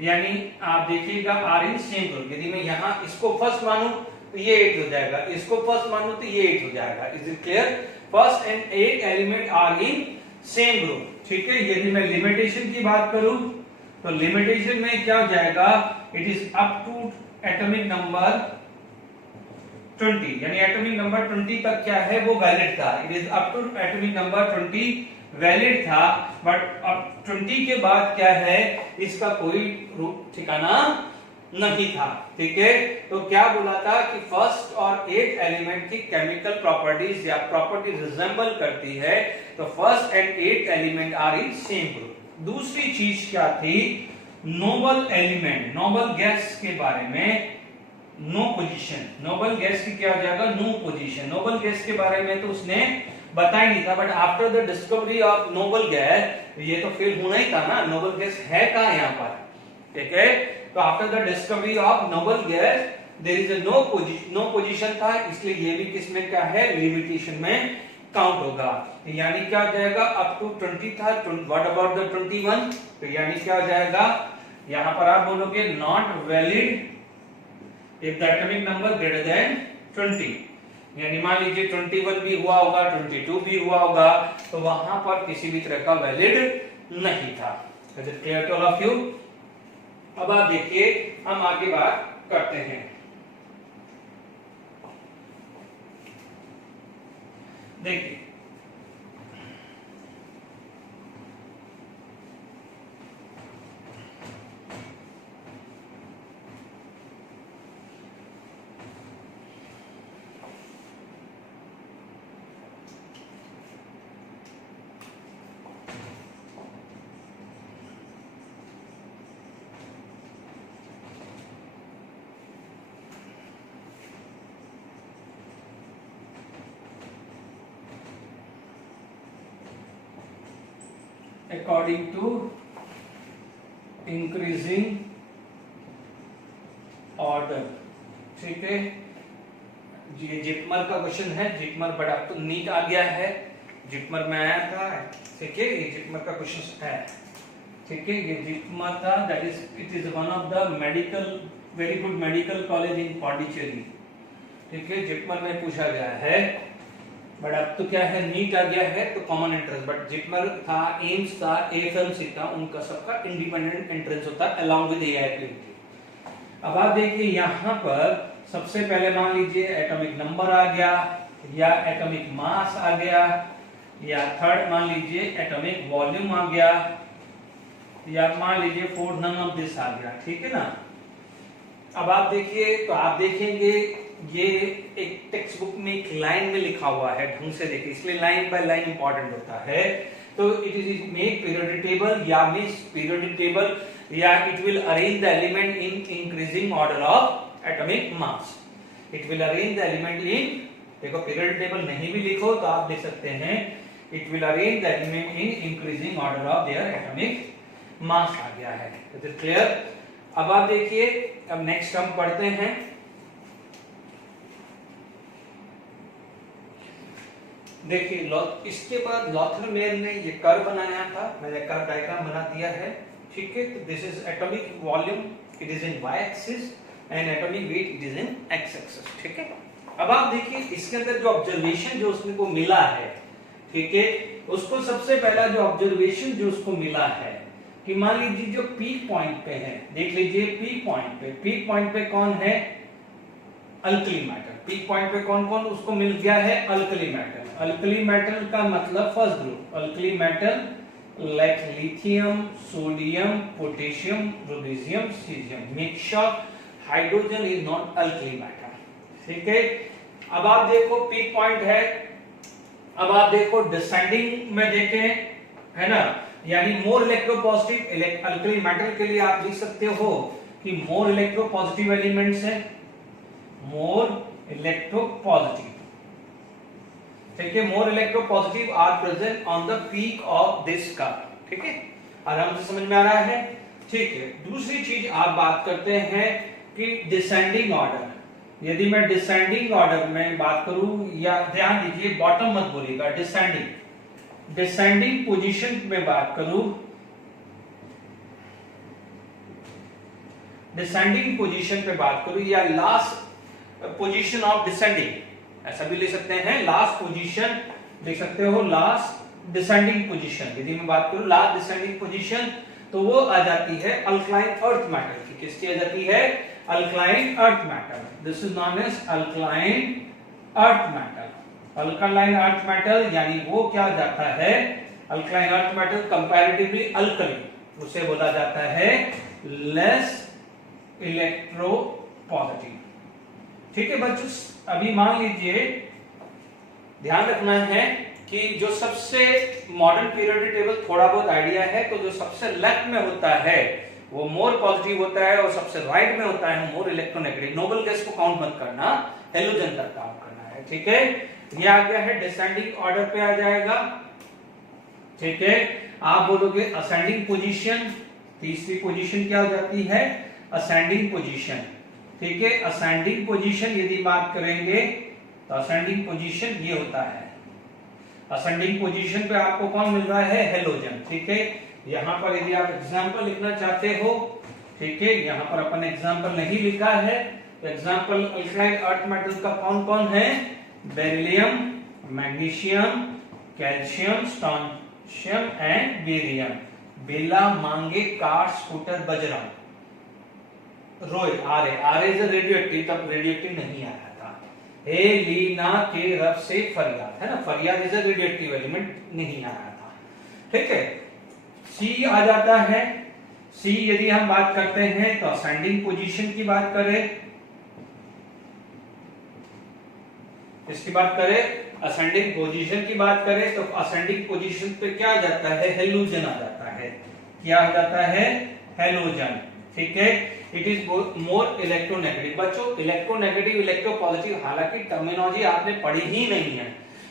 यानी आप देखिएगा आर इन सेम ग्रुप। यदि मैं यहां इसको फर्स्ट मानूं तो ये 8 हो जाएगा, इसको फर्स्ट मानूं तो ये 8 हो जाएगा। Is it clear? First and 8 element are in same group, ठीक है। यदि मैं लिमिटेशन की बात करूं तो लिमिटेशन में क्या हो जाएगा, it is up to atomic number 20, यानी एटॉमिक नंबर 20 तक क्या है वो वैलिड था। It is up to atomic number 20 valid था, बट अब 20 के बाद क्या है, इसका कोई ठिकाना नहीं था, ठीक है। तो क्या बोला था कि फर्स्ट और 8 एलिमेंट की केमिकल प्रॉपर्टीज या प्रॉपर्टी रिजेंबल करती है, तो first and 8 element are in same group. दूसरी चीज क्या थी, नोबल एलिमेंट, नोबल गैस के बारे में नो पोजीशन, नोबल गैस की क्या हो जाएगा, नो पोजीशन। नोबल गैस के बारे में तो उसने बताया नहीं था, but after the discovery of noble gas, ये तो फिर होना ही था ना, नोबल गैस है कहां यहाँ पर, ठीक है। तो after the discovery of noble gas there is a no position था, इसलिए ये भी किसमें क्या है, लिमिटेशन में काउंट होगा। यानी क्या हो जाएगा, अप टू 20 था, व्हाट अबाउट द 21, तो यानी क्या हो जाएगा, यहां पर आप बोलोगे not valid if the atomic number greater than 20, यानी मान लीजिए 21 भी हुआ होगा, 22 भी हुआ होगा, तो वहां पर किसी भी तरह का वैलिड नहीं था। Is it clear to all of you? अब आप देखिए हम आगे बात करते हैं। देखिए according to increasing order, ठीक है। ये जिपमर का क्वेश्चन है, जिपमर बड़ा तो नीट आ गया है, जिपमर में आया था, ठीक है। ये जिपमर का क्वेश्चन है, ठीक है। ये जिपमर था, that is it is one of the medical, very good medical college in Pondicherry, ठीक है। जिपमर में पूछा गया है, बट अब तो क्या है, नीट आ गया है तो कॉमन एंट्रेंस, बट जिपमर था, एम्स था, एएफएमसी था, उनका सबका इंडिपेंडेंट एंट्रेंस होता है अलोंग विद एआईपीएटी। अब आप देखिए यहां पर सबसे पहले मान लीजिए एटॉमिक नंबर आ गया, या एटॉमिक मास आ गया, या थर्ड मान लीजिए एटॉमिक वॉल्यूम आ गया, या मान लीजिए फोर्थ नन ऑफ दिस आ गया, ठीक है ना। अब आप देखिए, तो आप देखेंगे ये एक टेक्स्ट बुक में एक लाइन में लिखा हुआ है, ढंग से देखिए, इसलिए लाइन बाय लाइन इंपॉर्टेंट होता है। तो it is make periodic table या मिस पीरियोडिक टेबल, या it will arrange the element in increasing order of atomic mass. It will arrange the element इन, देखो पीरियोडिक टेबल नहीं भी लिखो तो आप लिख सकते हैं, it will arrange the element in increasing order of their atomic mass आ गया है। Is it clear? अब आप देखिए, अब नेक्स्ट हम पढ़ते हैं देखिए इसके बाद लॉथर मेयर ने ये कर्व बनाया था, मैंने कर्व डायग्राम बना दिया है, ठीक है। तो this is atomic volume, it is in Y axis and atomic weight it is in X axis, ठीक है। अब आप देखिए इसके अंदर जो ऑब्जर्वेशन जो उसको मिला है, ठीक है, उसको सबसे पहला जो ऑब्जर्वेशन जो उसको मिला है कि मान लीजिए जो पीक पॉइंट पे है, देख लीजिए पीक पॉइंट पे कौन है, अल्कली मेटल। पीक पॉइंट पे कौन कौन उसको मिल गया है, अल्कली मेटल। अल्कली मेटल का मतलब first group, alkali metal like lithium, sodium, potassium, rubidium, caesium. Mixture hydrogen is not alkali metal, ठीक है। अब आप देखो पीक पॉइंट है, अब आप देखो डिसेंडिंग में देखें, है ना, यानी मोर इलेक्ट्रोपॉजिटिव अल्कली मेटल के लिए आप लिख सकते हो कि मोर इलेक्ट्रोपॉजिटिव एलिमेंट्स है, मोर इलेक्ट्रोपॉजिटिव, ठीक है, more electropositive are present on the peak of this curve, ठीक है, आराम से समझ में आ रहा है, ठीक है। दूसरी चीज आप बात करते हैं कि डिसेंडिंग ऑर्डर, यदि मैं डिसेंडिंग ऑर्डर में बात करूं, या ध्यान दीजिए बॉटम मत बोलिएगा, डिसेंडिंग पोजीशन में बात करूं, डिसेंडिंग पोजीशन पे बात करूं या लास्ट पोजीशन ऑफ डिसेंडिंग, ऐसा भी ले सकते हैं, लास्ट पोजीशन देख सकते हो, लास्ट डिसेंडिंग पोजीशन। यदि मैं बात करूं लास्ट डिसेंडिंग पोजीशन तो वो आ जाती है अल्कलाइन अर्थ मेटल की, किसकी आ जाती है, alkaline earth metal. This is known as alkaline earth metal. Alkaline earth metal यानी वो क्या जाता है, alkaline earth metal comparatively alkali, उसे बोला जाता है लेस इलेक्ट्रोपॉजिटिव, ठीक है बच्चों। अभी मान लीजिए ध्यान रखना है कि जो सबसे मॉडर्न पीरियोडिक टेबल थोड़ा बहुत आइडिया है, तो जो सबसे लेफ्ट में होता है वो मोर पॉजिटिव होता है और सबसे राइट में होता है मोर इलेक्ट्रोनेगेटिव। नोबल गैस को काउंट मत करना, हेलोजन का काम करना है, ठीक है। ये आ गया है डिसेंडिंग ऑर्डर पे आ जाएगा, ठीक है। आप बोलोगे असेंडिंग पोजीशन, तीसरी पोजीशन क्या हो जाती है, असेंडिंग पोजीशन, ठीक है। असेंडिंग पोजीशन यदि बात करेंगे तो असेंडिंग पोजीशन ये होता है, असेंडिंग पोजीशन पे आपको कौन मिल रहा है, हेलोजन, ठीक है। यहां पर यदि आप एग्जांपल लिखना चाहते हो, ठीक है, यहां पर अपन एग्जांपल नहीं लिखा है, तो एग्जांपल अल्कलाइन अर्थ मेटल का कौन कौन है, beryllium, magnesium, calcium, strontium and barium. Bela, मांगे, कार्ड, स्कूटर, बजरंग, रोय, आरे इज रेडियोएक्टिव, तब रेडियोएक्टिव नहीं आया था। हेलिना के रब से फरियाद, है ना, फरियाद इज अ रेडियोएक्टिव एलिमेंट, नहीं आया था, ठीक है। सी आ जाता है, सी यदि हम बात करते हैं तो असेंडिंग पोजीशन की बात करें, इसकी बात करें, असेंडिंग पोजीशन की बात करें तो असेंडिंग पोजीशन पे क्या आ जाता है, हेलोजन आ जाता है, क्या आ जाता है, हेलोजन, ठीक है। It is more electronegative. बच्चों इलेक्ट्रोनेगेटिव, इलेक्ट्रोपॉजिटिव हालांकि टर्मिनोलॉजी आपने पढ़ी ही नहीं है,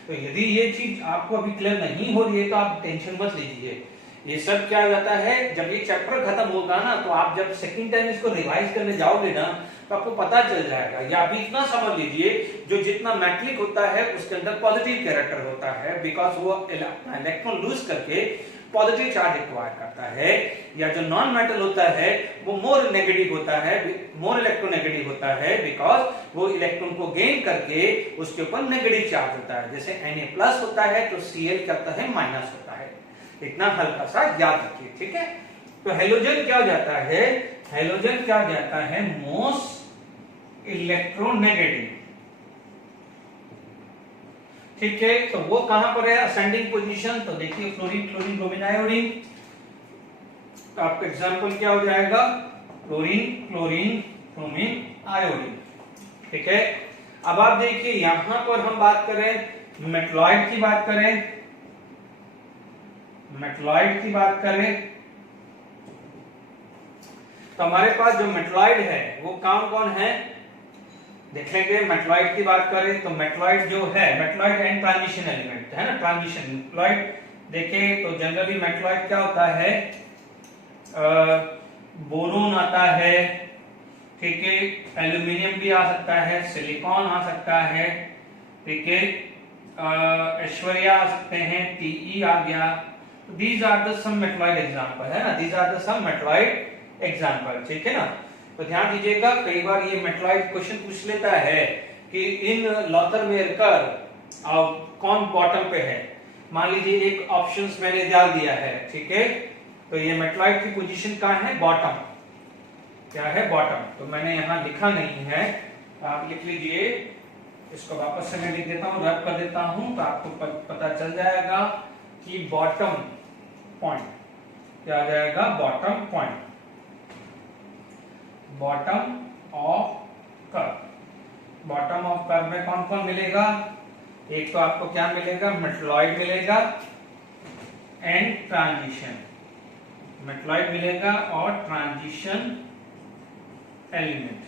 तो यदि ये चीज आपको अभी क्लियर नहीं हो रही है तो आप टेंशन मत लीजिए। ये सब क्या जाता है, जब ये चैप्टर खत्म होगा ना, तो आप जब सेकंड टाइम इसको रिवाइज करने जाओगे ना, तो आपको पता चल जाएगा। या अभी इतना समझ लीजिए, जो जितना मेटलिक होता है उसके अंदर पॉजिटिव कैरेक्टर होता है, बिकॉज वो इलेक्ट्रॉन लूज करके पॉजिटिव चार्ज एक्वायर करता है। या जो नॉन मेटल होता है वो मोर नेगेटिव होता है, मोर इलेक्ट्रोनेगेटिव होता है, बिकॉज वो इलेक्ट्रॉन को गेन करके उसके ऊपर नेगेटिव चार्ज होता है। जैसे Na+ होता है तो Cl क्या होता है, माइनस होता है। इतना हल्का सा याद रखिए, ठीक है। तो हेलोजन क्या हो जाता है, हेलोजन क्या हो जाता है, मोस्ट इलेक्ट्रोनेगेटिव, ठीक है। तो वो कहां पर है, असेंडिंग पोजीशन, तो देखिए फ्लोरीन, क्लोरीन, ब्रोमीन, आयोडीन। तो आपका एग्जांपल क्या हो जाएगा, क्लोरीन, क्लोरीन, ब्रोमीन, आयोडीन, ठीक है। अब आप देखिए यहां पर हम बात करें मेटलॉइड की बात करें, मेटलॉइड की बात करें तो हमारे पास जो मेटलॉइड है वो कौन कौन है, देखेंगे। मेटलॉइड की बात करें तो मेटलॉइड जो है, मेटलॉइड एंड ट्रांजिशन एलिमेंट है ना, ट्रांजिशन मेटलॉइड देखें तो जनरली मेटलॉइड क्या होता है, बोरोन आता है, ठीक है, एल्यूमिनियम भी आ सकता है, सिलिकॉन आ सकता है, ठीक है, ऐश्वर्या आ सकते हैं, टीई आ गया। These are the some metalloid example, है ना, these are the some metalloid example, ठीक है ना। तो ध्यान दीजिएगा, कई बार ये मेटलॉइड क्वेश्चन पूछ लेता है कि इन लॉथरमेयर कर्व कौन बॉटम पे है। मान लीजिए एक ऑप्शंस मैंने डाल दिया है, ठीक है, तो ये मेटलॉइड की पोजीशन कहाँ है, बॉटम, क्या है, बॉटम। तो मैंने यहाँ लिखा नहीं है, आप लिख लीजिए, इसको वापस से मैं लिख देता हूँ, रब कर देता हूँ, तो आपको पता चल जाएगा कि बॉटम पॉइंट क्या आ जाएगा, bottom point, bottom of curve. Bottom of curve में कौन कौन मिलेगा, एक तो आपको क्या मिलेगा, मेटलॉइड मिलेगा एंड ट्रांजिशन, मेटलॉइड मिलेगा और ट्रांजिशन एलिमेंट।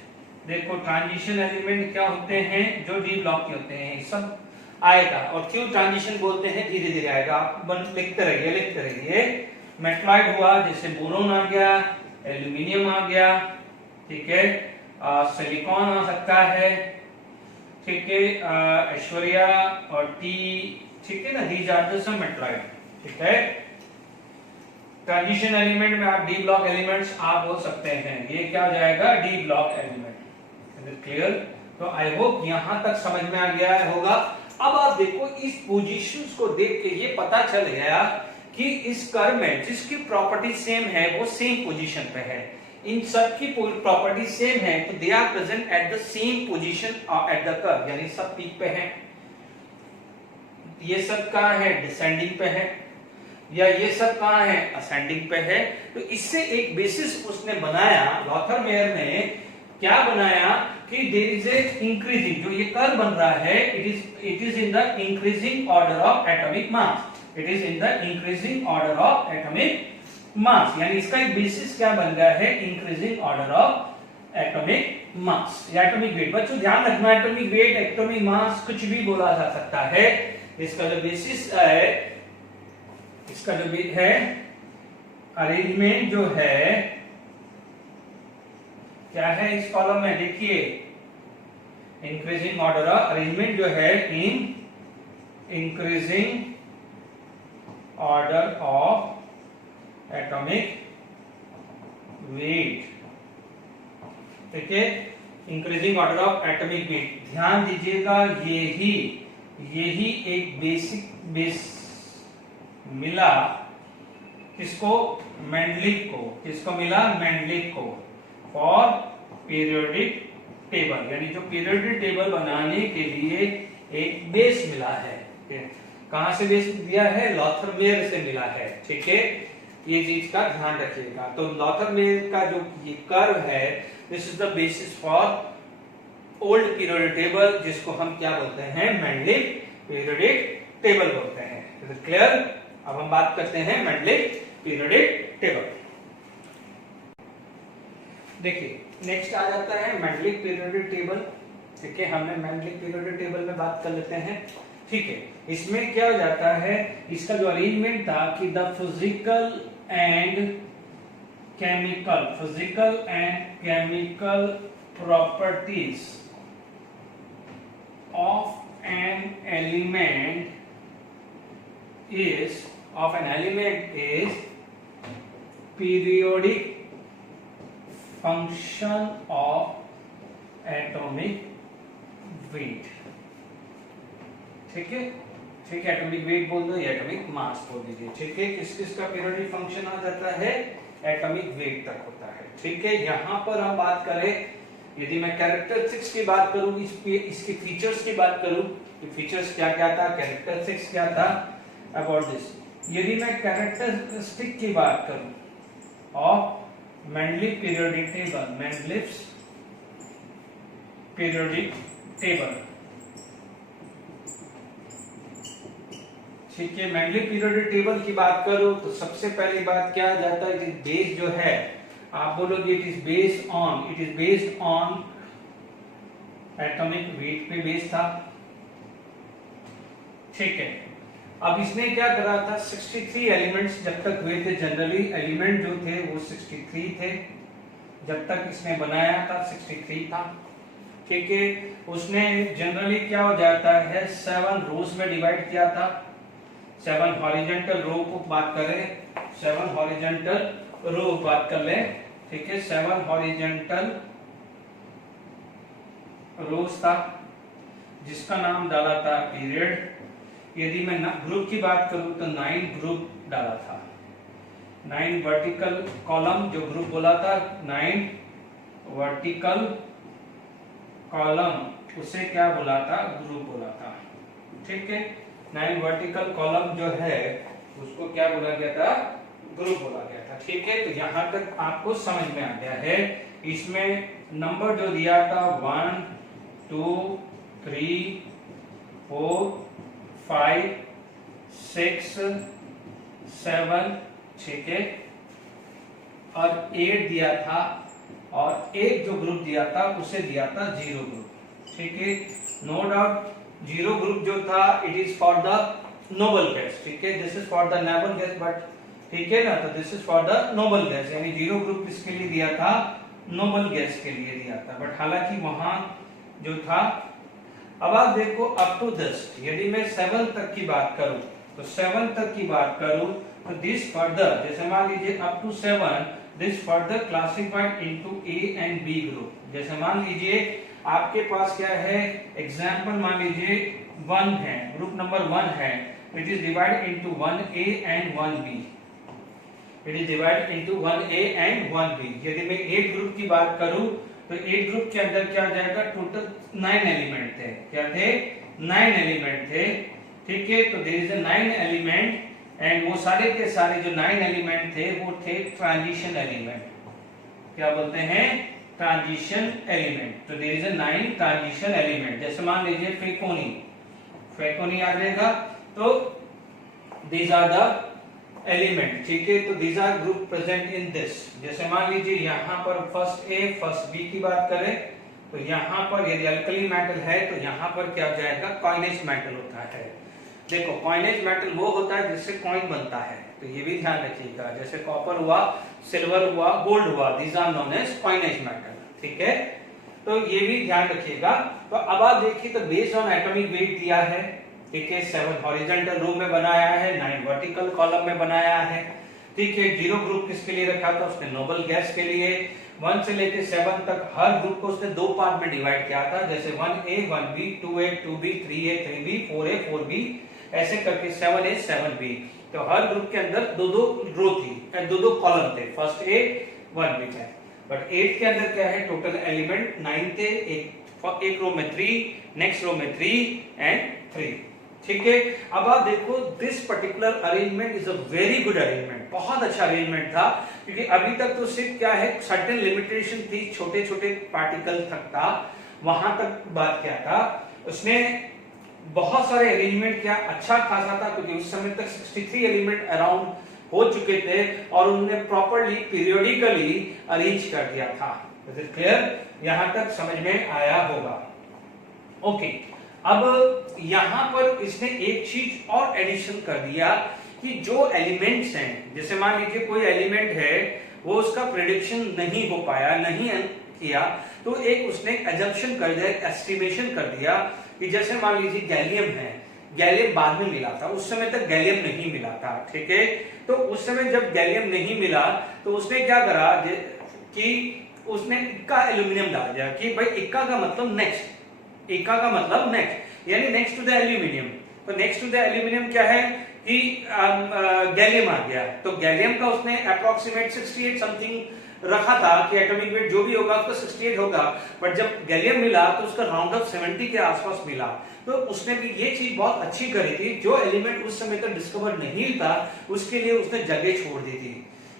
देखो ट्रांजिशन एलिमेंट क्या होते हैं, जो डी ब्लॉक के होते हैं, सब आएगा। और क्यों ट्रांजिशन बोलते हैं, धीरे धीरे आएगा, आप लिखते रहिए। मेटलॉइड हुआ, जैसे बोरोन आ गया, एल्यूमिनियम आ गया, ठीक है, सिलिकॉन आ सकता है, ठीक है, ऐश्वर्या और टी, ठीक है ना, these are the some metalloid, ठीक है। ट्रांजिशन एलिमेंट में आप डी ब्लॉक एलिमेंट्स आप बोल सकते हैं, ये क्या हो जाएगा, डी ब्लॉक एलिमेंट। क्लियर? तो आई होप यहां तक समझ में आ गया होगा। अब आप देखो, इस पोजीशंस को देख के ये पता चल गया कि इस कर्व में जिसकी प्रॉपर्टी सेम है वो सेम पोजीशन पे है, इन सब की प्रॉपर्टी सेम है, तो they are present at the same position at the curve, यानी सब पीक पे है। ये सब कहां है, डिसेंडिंग पे है, या ये सब कहां है, असेंडिंग पे है। तो इससे एक बेसिस उसने बनाया, लॉथरमेयर ने क्या बनाया कि देयर इज ए इंक्रीजिंग, जो ये कर्व बन रहा है, it is in the increasing order of atomic mass, it is in the increasing order of atomic मास, यानी इसका एक बेसिस क्या बन गया है, इंक्रीजिंग ऑर्डर ऑफ एटॉमिक मास या एटॉमिक वेट। बच्चों ध्यान रखना, एटॉमिक वेट, एटॉमिक मास कुछ भी बोला जा सकता है। इसका जो बेसिस है, इसका जो भी है अरेंजमेंट जो है, क्या है इस कॉलम में, देखिए इंक्रीजिंग ऑर्डर ऑफ अरेंजमेंट जो है, इन increasing order of atomic weight, ठीक है, increasing order of atomic wait. ध्यान दीजिएगा, यही एक बेस मिला किसको, मेंडलिक को, किसको मिला, मेंडलिक को, फॉर पीरियोडिक टेबल, यानी जो पीरियोडिक टेबल बनाने के लिए एक बेस मिला है। कहां से बेस दिया है, लॉथरमेयर से मिला है, ठीक है, ये चीज का ध्यान रखिएगा। तो लॉथरमेयर का जो ये कर्व है, this is the basis for old periodic table, जिसको हम क्या बोलते हैं, मेंडलिक पीरियोडिक टेबल बोलते हैं। क्लियर? अब हम बात करते हैं मेंडलिक पीरियोडिक टेबल। देखिए नेक्स्ट आ जाता है मेंडलिक पीरियोडिक टेबल, ठीक है, हमने मेंडलिक पीरियोडिक टेबल में बात कर लेते हैं, ठीक है। इसमें क्या हो जाता है, इसका जो अरेंजमेंट था कि the physical and chemical properties of an element is periodic function of atomic weight, ठीक है, ठीक है, एटॉमिक वेट बोल दो या एटॉमिक मास बोल दीजिए, ठीक है। किस किस का पीरियोडिक फंक्शन आ जाता है, एटॉमिक वेट तक होता है, ठीक है। यहाँ पर हम बात करें, यदि मैं कैरेक्टरिस्टिक्स की बात करूं, इसके फीचर्स की बात करूं, ये फीचर्स क्या क्या था, कैरेक्टरिस्टिक्स क्या था, अबाउट दिस। यदि मैं कैरेक्टरिस्टिक की बात करूं of Mendeleev periodic table, Mendeleev's periodic table, ठीक है, मेंडलिक पीरियोडिक टेबल की बात करूं तो सबसे पहली बात क्या आ जाता है कि बेस जो है, आप बोलोगे it is based on atomic weight पे बेस था, ठीक है। अब इसने क्या करा था, 63 एलिमेंट्स जब तक हुए थे, जनरली एलिमेंट जो थे वो 63 थे, जब तक इसने बनाया था 63 था, ठीक है, उसने जनरली क्या हो जाता है 7 रोज में डिवाइड किया था। 7 हॉरिजॉन्टल रो को बात करें, 7 हॉरिजॉन्टल रो बात कर लें, ठीक है, 7 हॉरिजॉन्टल रोज था जिसका नाम डाला था पीरियड। यदि मैं ग्रुप की बात करूं तो 9 ग्रुप डाला था। 9 वर्टिकल कॉलम जो ग्रुप बोला था, 9 वर्टिकल कॉलम उसे क्या बोला था, ग्रुप बोला था। ठीक है, 9 वर्टिकल कॉलम जो है उसको क्या बोला गया था, ग्रुप बोला गया था। ठीक है, तो यहां तक आपको समझ में आ गया है। इसमें नंबर जो दिया था 1 2 3 4 5 6 7, ठीक है, और 8 दिया था, और एक जो ग्रुप दिया था उसे दिया था 0 ग्रुप। ठीक है, नो डाउट 0 ग्रुप जो था it is for the noble gas. ठीक है, this is for the noble gas, but ठीक है ना, तो this is for the noble gas, यानी 0 ग्रुप किसके लिए दिया था, नोबल गैस के लिए दिया था। बट हालांकि वहां जो था, अब आप देखो अप टू 10, यदि मैं 7 तक की बात करूं तो 7 तक की बात करूं तो दिस फर्दर, जैसे मान लीजिए up to 7 this further classified into A and B group. जैसे मान लीजिए आपके पास क्या है, एग्जांपल मान लीजिए 1 है, ग्रुप नंबर 1 है, it is divided into 1A and 1B। It is divided into 1A and 1B। यदि मैं 8 ग्रुप की बात करूं तो 8 ग्रुप के अंदर क्या जाएगा, टोटल 9 एलिमेंट थे। क्या थे, 9 एलिमेंट थे। ठीक है, तो there is a 9 element, and वो सारे के सारे जो 9 एलिमेंट थे वो थे ट्रांजिशन एलिमेंट। क्या बोलते हैं, ट्रांजिशन एलिमेंट। तो there is a 9 transition element. जैसे मान लीजिए फेकोनी आ जाएगा, तो दीज आर द एलिमेंट। ठीक है, तो these are group present in this. जैसे मान लीजिए यहाँ पर फर्स्ट ए फर्स्ट बी की बात करें तो यहाँ पर यदि अल्कली मेटल है तो यहाँ पर क्या जाएगा, कॉइनेज मेटल होता है। देखो कॉइनेज मेटल वो होता है जिससे कॉइन बनता है, तो ये भी ध्यान रखिएगा। जैसे कॉपर हुआ, सिल्वर हुआ, गोल्ड हुआ, these are known as coinage metal. ठीक है, तो ये भी ध्यान रखिएगा। तो अब आप देखिए तो बेस्ड ऑन एटॉमिक वेट दिया है। ठीक है, 7 हॉरिजॉन्टल रो में बनाया है, 9 वर्टिकल कॉलम में बनाया है। ठीक है, 0 ग्रुप किसके लिए रखा था उसने, नोबल गैस के लिए। 1 से लेकर 7 तक हर ग्रुप को उसने 2 पार्ट में डिवाइड किया था, जैसे 1A 1B 2A 2B 3A 3B 4A 4B, ऐसे करके 7A 7B। तो हर ग्रुप के अंदर 2-2 रो थी, 2-2 कॉलम थे, फर्स्ट A 1B थे। बट 8 के अंदर क्या है, टोटल एलिमेंट 9 थे, एक रो में 3, नेक्स्ट रो में 3 एंड 3। ठीक है, अब आप देखो this particular arrangement is a very good arrangement, बहुत अच्छा अरेंजमेंट था, क्योंकि अभी तक तो सिर्फ क्या है, सर्टेन लिमिटेशन थी, छोटे छोटे पार्टिकल तक था, वहां तक बात क्या था। उसने बहुत सारे अरेंजमेंट किया, अच्छा खासा था, क्योंकि उस समय तक 63 एलिमेंट अराउंड हो चुके थे और उन्होंने प्रॉपर्ली पीरियोडिकली अरेंज कर दिया था। इज इट क्लियर, यहां तक समझ में आया होगा। ओके, अब यहां पर इसने एक चीज और एडिशन कर दिया कि जो एलिमेंट्स हैं, जैसे मान लीजिए कोई एलिमेंट है वो उसका प्रेडिक्शन नहीं हो पाया, नहीं किया, तो एक उसने एजम्पशन कर दिया, एस्टिमेशन कर दिया कि जैसे मान लीजिए गैलियम है, गैलियम बाद में मिला था, उस समय तक गैलियम नहीं मिला था। ठीक है, तो उस समय जब गैलियम नहीं मिला तो उसने क्या करा कि उसने इक्का एल्यूमिनियम डाल दिया कि भाई इक्का का मतलब नेक्स्ट, इक्का का मतलब नेक्स्ट, यानी नेक्स्ट टू द एल्यूमिनियम। तो नेक्स्ट टू द एल्यूमिनियम क्या है कि गैलियम आ गया, तो गैलियम का उसने अप्रोक्सीमेट 68 समथिंग रखा था कि एटॉमिक वेट जो भी होगा उसका 68 होगा, बट जब गैलियम मिला तो उसका राउंड ऑफ 70 के आसपास मिला। तो उसने भी ये चीज बहुत अच्छी करी थी, जो एलिमेंट उस समय तक डिस्कवर नहीं था उसके लिए उसने जगह छोड़ दी थी।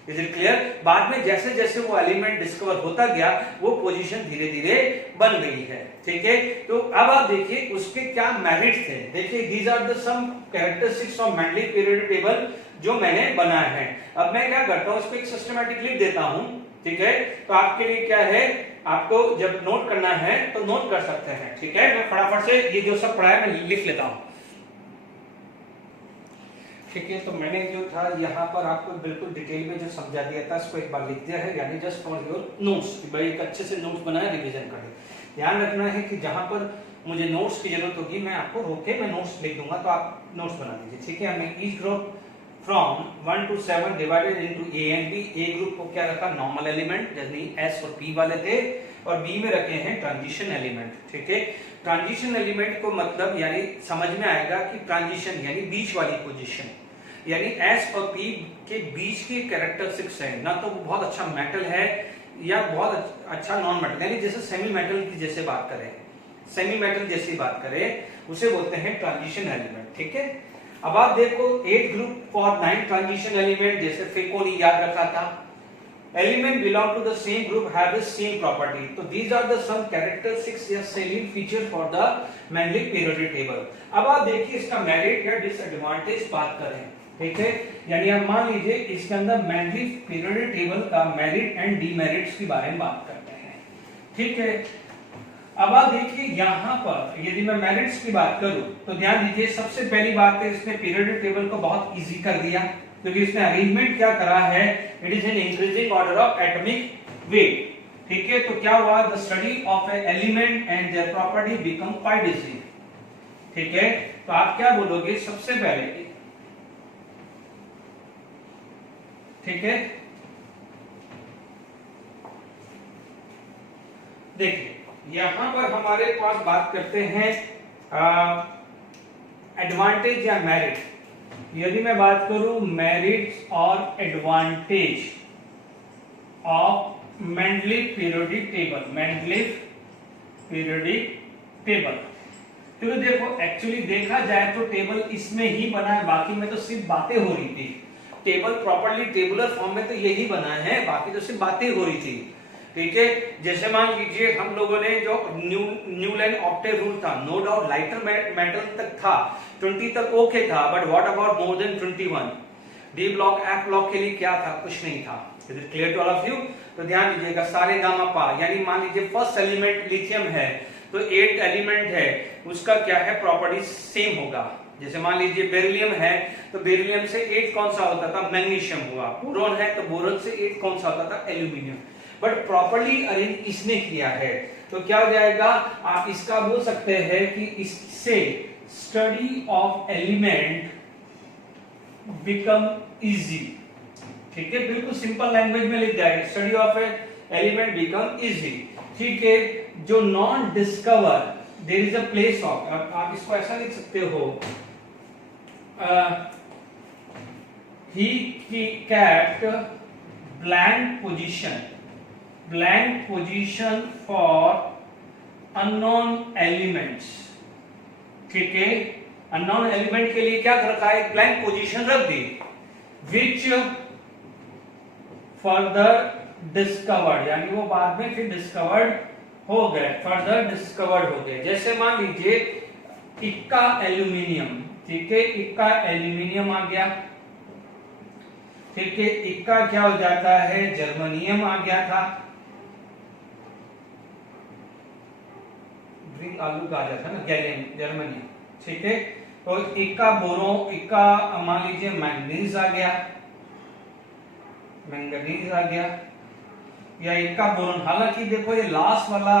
इज इट क्लियर, बाद में जैसे जैसे वो एलिमेंट डिस्कवर होता गया वो पोजीशन धीरे धीरे बन गई है। ठीक है, तो अब आप देखिए उसके क्या मेरिट थे। देखिए these are the some characteristics of Mendeleev periodic table जो मैंने बनाया है। अब मैं क्या करता हूं, इसको एक सिस्टमैटिक लिख देता हूं। ठीक है, तो आपके लिए क्या है, आपको जब नोट करना है तो नोट कर सकते हैं। ठीक है, मैं फटाफट से ये जो सब पढ़ा है मैं लिख लेता हूं। ठीक है, तो मैंने जो था यहाँ पर आपको बिल्कुल डिटेल में जो समझा दिया था उसको एक बार लिख दिया है, यानी जस्ट फॉर योर नोट्स, भाई एक अच्छे से नोट्स बनाए, रिवीजन करें। ध्यान रखना है कि जहां पर मुझे नोट्स की जरूरत होगी मैं आपको रोक के मैं नोट्स लिख दूंगा, तो आप नोट्स बना लीजिए, ठीक है। हमने each group from 1 to 7 divided into A and B. A group को क्या रखा, नॉर्मल एलिमेंट यानी एस और पी वाले थे, और बी में रखे हैं ट्रांजिशन एलिमेंट, ठीक है। ट्रांजिशन एलिमेंट को मतलब यानी समझ में आएगा कि ट्रांजिशन यानी बीच वाली पोजीशन, यानी एस और पी के बीच की कैरेक्टरिस्टिक्स है, ना तो वो बहुत अच्छा मेटल है या बहुत अच्छा नॉन मेटल, यानी जैसे सेमी मेटल की जैसे बात करें, सेमी मेटल जैसी बात करें उसे बोलते हैं ट्रांजिशन एलिमेंट, ठीक है। अब आप देखो 8 ग्रुप फॉर 9 ट्रांजिशन एलिमेंट, जैसे फेको ने याद रखा था, element belong to the same group have the same property, तो these are the some characteristics या salient feature for the Mendeleev periodic table. अब आप देखिए इसका मेरिट या डिसएडवांटेज बात करें, ठीक है, यानी आप मान लीजिए इसके अंदर मैंडलिक पीरियोडिक टेबल का मेरिट एंड डीमेरिट्स के बारे में बात करते हैं, ठीक है। अब आप देखिए यहां पर यदि मैं मेरिट्स की बात करूं तो ध्यान दीजिए, सबसे पहली बात है इसने पीरियोडिक टेबल को बहुत इजी कर दिया, क्योंकि इसने अरेंजमेंट क्या करा है, it is in increasing order of atomic weight, ठीक है। तो क्या हुआ, the study of A element and their property become quite easy, ठीक है। तो आप क्या बोलोगे सबसे पहले, ठीक है, देखिए यहां पर हमारे पास बात करते हैं एडवांटेज या मेरिट। यदि मैं बात करूं मेरिट्स और advantage of Mendeleev periodic table, Mendeleev periodic table, क्योंकि देखो एक्चुअली देखा जाए तो टेबल इसमें ही बना है, बाकी में तो सिर्फ बातें हो रही थी। टेबल प्रॉपर्ली टेबुलर फॉर्म में तो यही बना है, बाकी तो सिर्फ बातें हो रही थी, ठीक है। जैसे मान लीजिए हम लोगों ने जो न्यूलैंड ऑक्टेव रूल था, नो डाउट लाइटर मेटल तक था, 20 तक ओके था, but what about more than 21, D block F block के लिए क्या था, कुछ नहीं था। Is it clear to all of you? तो ध्यान दीजिएगा सारे गामा पा, यानी मान लीजिए फर्स्ट एलिमेंट लिथियम है तो 8 एलिमेंट है, उसका क्या है प्रॉपर्टी सेम होगा। जैसे मान लीजिए बेरिलियम है तो बेरिलियम से 8 कौन सा होता था, मैग्नीशियम हुआ। बोरोन है तो बोरोन से 8 कौन सा होता था, एल्यूमिनियम। बट प्रॉपर्ली अरेंज इसने किया है, तो क्या हो जाएगा, आप इसका बोल सकते हैं कि इससे study of element become easy, ठीक है, बिल्कुल सिंपल लैंग्वेज में लिख जाएगा, study of element become easy, ठीक है। जो non discover there is a place of, आप इसको ऐसा लिख सकते हो, he kept blank position for unknown elements, ठीक है। अननोन एलिमेंट के लिए क्या रखा है, ब्लैंक पोजीशन रख दी, विच फर्दर डिस्कवर्ड, यानी वो बाद में फिर डिस्कवर्ड हो गए, फर्दर डिस्कवर्ड हो गए। जैसे मान लीजिए इक्का एल्यूमिनियम, ठीक है, इक्का एल्यूमिनियम आ गया, ठीक है, इक्का क्या हो जाता है, जर्मनियम आ गया था, आलू का आ जाता ना गैलियम, जर्मनियम, ठीक है। तो इक्का बोरो, इक्का मान लीजिए मैंगनीज आ गया, मैंगनीज आ गया, या इक्का बोरोन। हालांकि देखो ये लास्ट वाला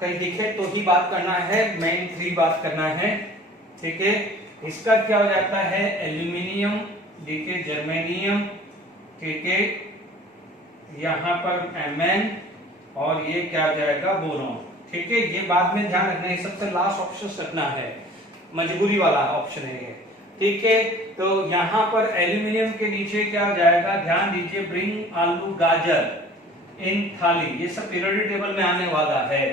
कहीं दिखे तो ही बात करना है, मेन 3 बात करना है, ठीक है। इसका क्या हो जाता है, एल्यूमिनियम, देखिए जर्मेनियम, ठीक है, यहां पर Mn, और ये क्या हो जाएगा, बोरोन, ठीक है। ये बाद में ध्यान रखना है, सबसे लास्ट ऑप्शन रखना है, मजबूरी वाला ऑप्शन है ये, ठीक है। तो यहां पर एल्यूमिनियम के नीचे क्या हो जाएगा, ध्यान दीजिए, ब्रिंग आलू गाजर इन थाली, ये सब पीरियोडिक टेबल में आने वाला है,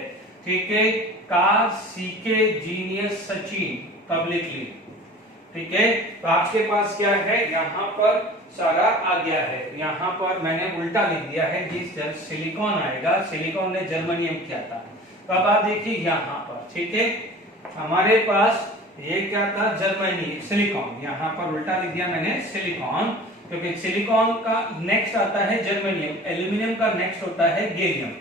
ठीक है। का सीके जीनियस सचिन पब्लिकली, ठीक है। तो आपके पास क्या है, यहाँ पर सारा आ गया है, यहाँ पर मैंने उल्टा लिख दिया है, जिस सिलिकॉन आएगा, सिलिकॉन ने जर्मनियम किया था। तो अब आप देखिए यहाँ पर, ठीक है, हमारे पास ये क्या था, जर्मनी, सिलिकॉन, यहाँ पर उल्टा लिख दिया मैंने सिलिकॉन, क्योंकि सिलिकॉन का नेक्स्ट आता है जर्मेनियम, एल्यूमिनियम का नेक्स्ट होता है गैलियम,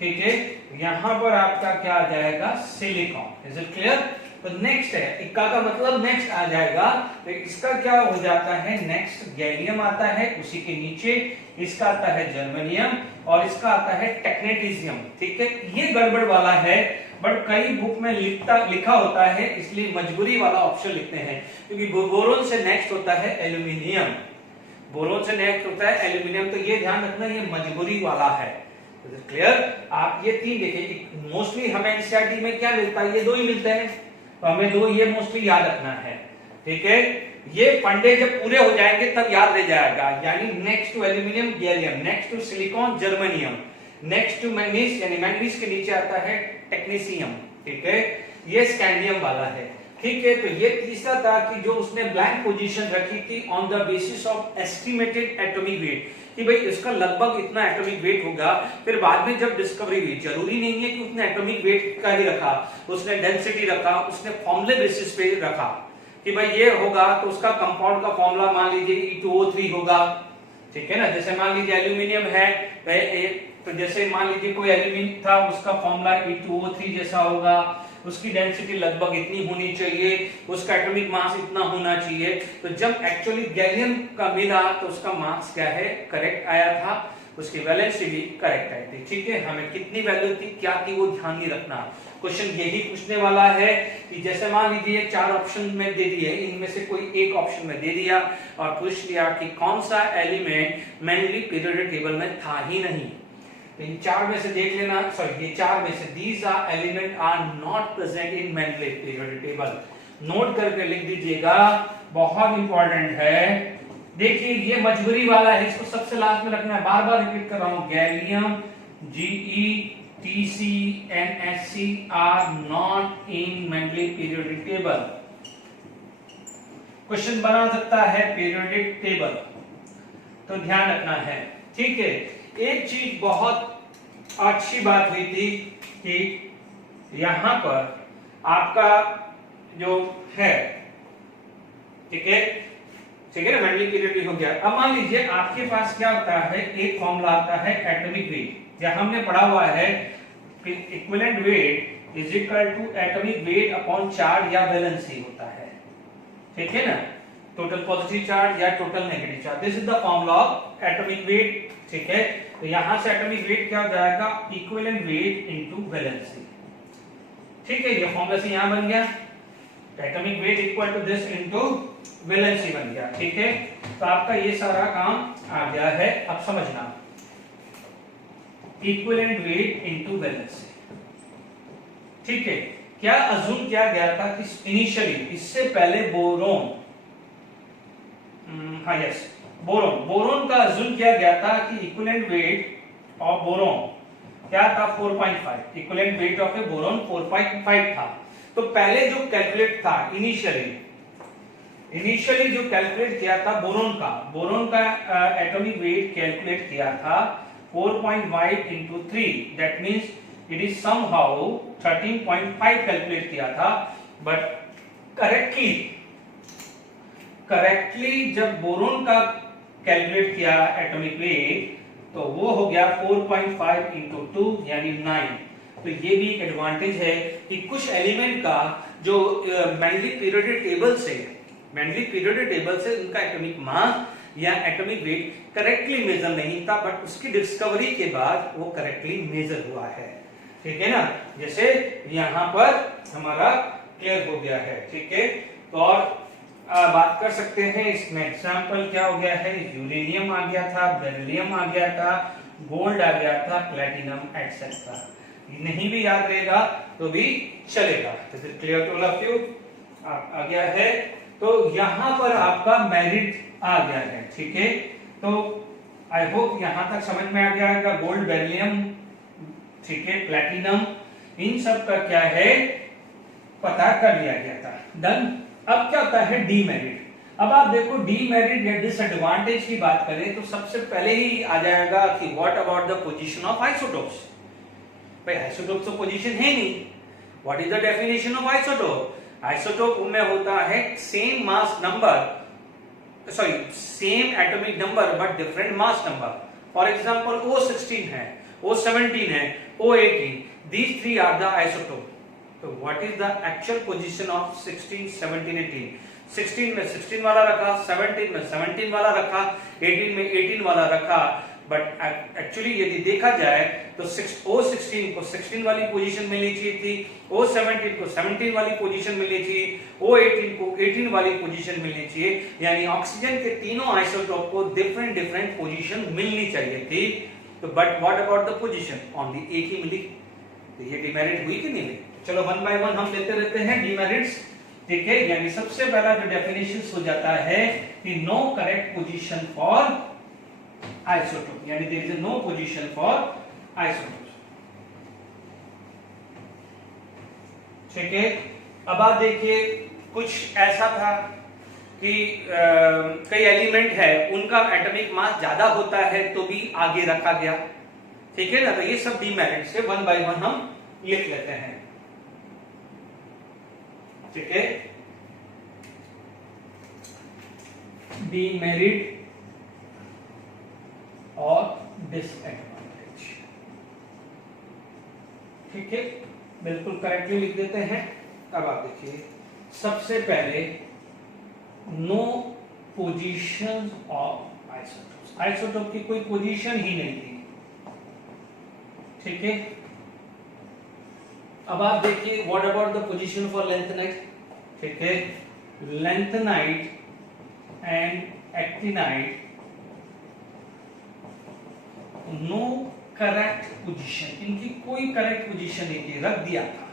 ठीक है। यहाँ पर आपका क्या आ जाएगा, सिलिकॉन। Is it clear? तो नेक्स्ट है, इक्का का मतलब नेक्स्ट आ जाएगा, तो इसका क्या हो जाता है, नेक्स्ट गैलियम आता है, उसी के नीचे इसका आता है जर्मेनियम और इसका आता है टेक्नेटिशियम। ठीक है, ये गड़बड़ वाला है, बट कई बुक में लिखा होता है, इसलिए मजबूरी वाला ऑप्शन लिखते हैं, क्योंकि बोरोन से नेक्स्ट होता है एल्यूमिनियम, बोरोन से नेक्स्ट होता है एल्यूमिनियम, तो ये ध्यान रखना ये मजबूरी वाला है। क्लियर? आप ये तीन देखिए, मोस्टली हमें एनसीईआरटी में क्या मिलता है, ये दो ही मिलते हैं, तो हमें दो ये मोस्टली याद रखना है। ठीक है, ये फंडे जब पूरे हो जाएंगे तब याद रह जाएगा, यानी next to aluminium gallium, next to silicon germanium, next to manganese, यानी मैंगनीज के नीचे आता है टेक्नीशियम। ठीक है, ये स्कैंडियम वाला है। ठीक है, तो ये तीसरा था कि जो उसने ब्लैंक पोजीशन रखी थी on the basis of estimated atomic weight, कि भाई इसका लगभग इतना एटॉमिक वेट होगा। फिर बाद में जब डिस्कवरी हुई, जरूरी नहीं है कि उसने एटॉमिक वेट का ही रखा, उसने डेंसिटी रखा, उसने फॉर्मूले बेसिस पे रखा कि भाई ये होगा तो उसका कंपाउंड का फॉर्मूला मान लीजिए E2O3 होगा। ठीक है ना, जैसे मान लीजिए एल्यूमिनियम है, तो जैसे मान लीजिए कोई एल्यूमिनियम था, उसका फॉर्मूला E2O3 जैसा होगा, उसकी डेंसिटी लगभग इतनी होनी चाहिए, उसका एटॉमिक मास इतना होना चाहिए। तो जब एक्चुअली गैलियम का मिला तो उसका मास क्या है, करेक्ट आया था, उसकी वैलेंसी भी करेक्ट आई थी। ठीक है, हमें कितनी वैल्यू थी, क्या थी, वो ध्यान नहीं रखना। क्वेश्चन यही पूछने वाला है कि जैसे मान लीजिए 4 ऑप्शन में दे दिए, इनमें से कोई एक ऑप्शन में दे दिया और पूछ लिया कि कौन सा एलिमेंट मेनली पीरियोडिक टेबल में था ही नहीं, इन 4 में से देख लेना, सॉरी ये 4 में से these are element are not present in mainly periodic table. Note करके लिख दीजिएगा, बहुत इंपॉर्टेंट है। देखिए ये मजबूरी वाला है, इसको सबसे लास्ट में रखना है, बार बार रिपीट कर रहा हूं, gallium, GeTC NSC are not in mainly periodic table. Question बना सकता है पीरियोडिक टेबल, तो ध्यान रखना है। ठीक है, एक चीज बहुत अच्छी बात हुई थी कि यहां पर आपका जो है, ठीक है, ठीक है ना, मेनली पीरियड हो गया। अब मान लीजिए आपके पास क्या होता है, एक फॉर्मूला आता है एटॉमिक वेट, या हमने पढ़ा हुआ है equivalent weight is equal to atomic weight upon charge या वैलेंसी होता है। ठीक है ना, टोटल पॉजिटिव चार्ज या total negative charge, this is the formula of atomic weight. ठीक है, तो यहां से एटॉमिक वेट क्या हो जाएगा, इक्विवेलेंट वेट इनटू वैलेंसी। ठीक है, ये फॉर्मूला से यहां बन गया, atomic weight equal to this into valency बन गया। ठीक है, तो आपका ये सारा काम आ गया है। अब समझना, इक्विवेलेंट वेट इनटू वैलेंसी। ठीक है, क्या अज्यूम किया गया था कि इनिशियली, इससे पहले बोरोन, हाँ यस, बोरोन का अज्यूम किया गया था कि इक्विवेलेंट वेट ऑफ बोरोन क्या था, 4.5, equivalent weight of A boron 4.5 था। तो पहले जो कैलकुलेट था इनिशियली जो कैलकुलेट किया था बोरोन का एटॉमिक वेट कैलकुलेट किया था 4.5 into 3, that means it is somehow 13.5 calculate किया था, बट करेक्टली जब बोरोन का कैलकुलेट किया एटॉमिक वेट तो वो हो गया 4.5 into 2 यानी 9। तो ये भी एडवांटेज है कि कुछ एलिमेंट का जो मेनली पीरियोडिक टेबल से उनका एटॉमिक मास या एटॉमिक वेट करेक्टली मेजर नहीं था, बट उसकी डिस्कवरी के बाद वो करेक्टली मेजर हुआ है। ठीक है ना, जैसे यहां पर हमारा क्लियर हो गया है। ठीक है, तो और बात कर सकते हैं, इसमें एग्जांपल क्या हो गया है, यूरेनियम आ गया था, बेरिलियम आ गया था, गोल्ड आ गया था, प्लैटिनम एटसेट्रा। नहीं भी याद रहेगा तो भी चलेगा। तो clear to all of you आ गया है। तो यहां पर आपका मेरिट आ गया है। ठीक है, तो आई होप यहां तक समझ में आ गया है। गोल्ड, बेरिलियम, ठीक है, प्लैटिनम, इन सब का क्या है पता कर लिया गया था। डन। अब क्या होता है डीमेरिट। अब आप देखो डीमेरिट या डिसएडवांटेज की बात करें तो सबसे पहले ही आ जाएगा कि what about the position of isotopes. भाई आइसोटोप तो पोजीशन है नहीं। What is the definition of isotope? Isotope में होता है same mass number, sorry same atomic number but different mass number. For example O16 है, O17 है, O18, these three are the isotope। तो what is the actual position of 16, 17, 18? 16 में 16 वाला रखा, 17 में 17 वाला रखा, 18 में 18 वाला रखा, बट एक्चुअली यदि देखा जाए तो O16 को 16 वाली पोजीशन मिलनी चाहिए थी, O17 को 17 वाली पोजीशन मिलनी चाहिए, O18 को 18 वाली पोजीशन मिलनी चाहिए, यानी ऑक्सीजन के तीनों आइसोटोप को डिफरेंट डिफरेंट पोजीशन मिलनी चाहिए थी। तो but what about the position? Only एक ही मिली, तो ये डिमेरिट हुई कि नहीं हुई? चलो वन बाय वन हम लेते रहते हैं डिमेरिट्स, ठीक है। यानी सबसे पहला जो डेफिनेशन हो जाता है कि no correct position for isotope, यानी there is no position for isotope, ठीक है। अब आप देखिए कुछ ऐसा था कि कई एलिमेंट है उनका एटॉमिक मास ज्यादा होता है तो भी आगे रखा गया, ठीक है ना। तो ये सब डीमेरिट से वन बाय वन हम लिख लेते हैं, ठीक है। डीमेरिट और डिसएडवांटेज, ठीक है, बिल्कुल करेक्टली लिख देते हैं। अब आप देखिए सबसे पहले no position of isotope, isotope की कोई पोजीशन ही नहीं थी, ठीक है। अब आप देखिए what about the position for lanthanide, ठीक है। Lanthanide and actinide no correct position, इनकी कोई करेक्ट पोजीशन नहीं थी, रख दिया था,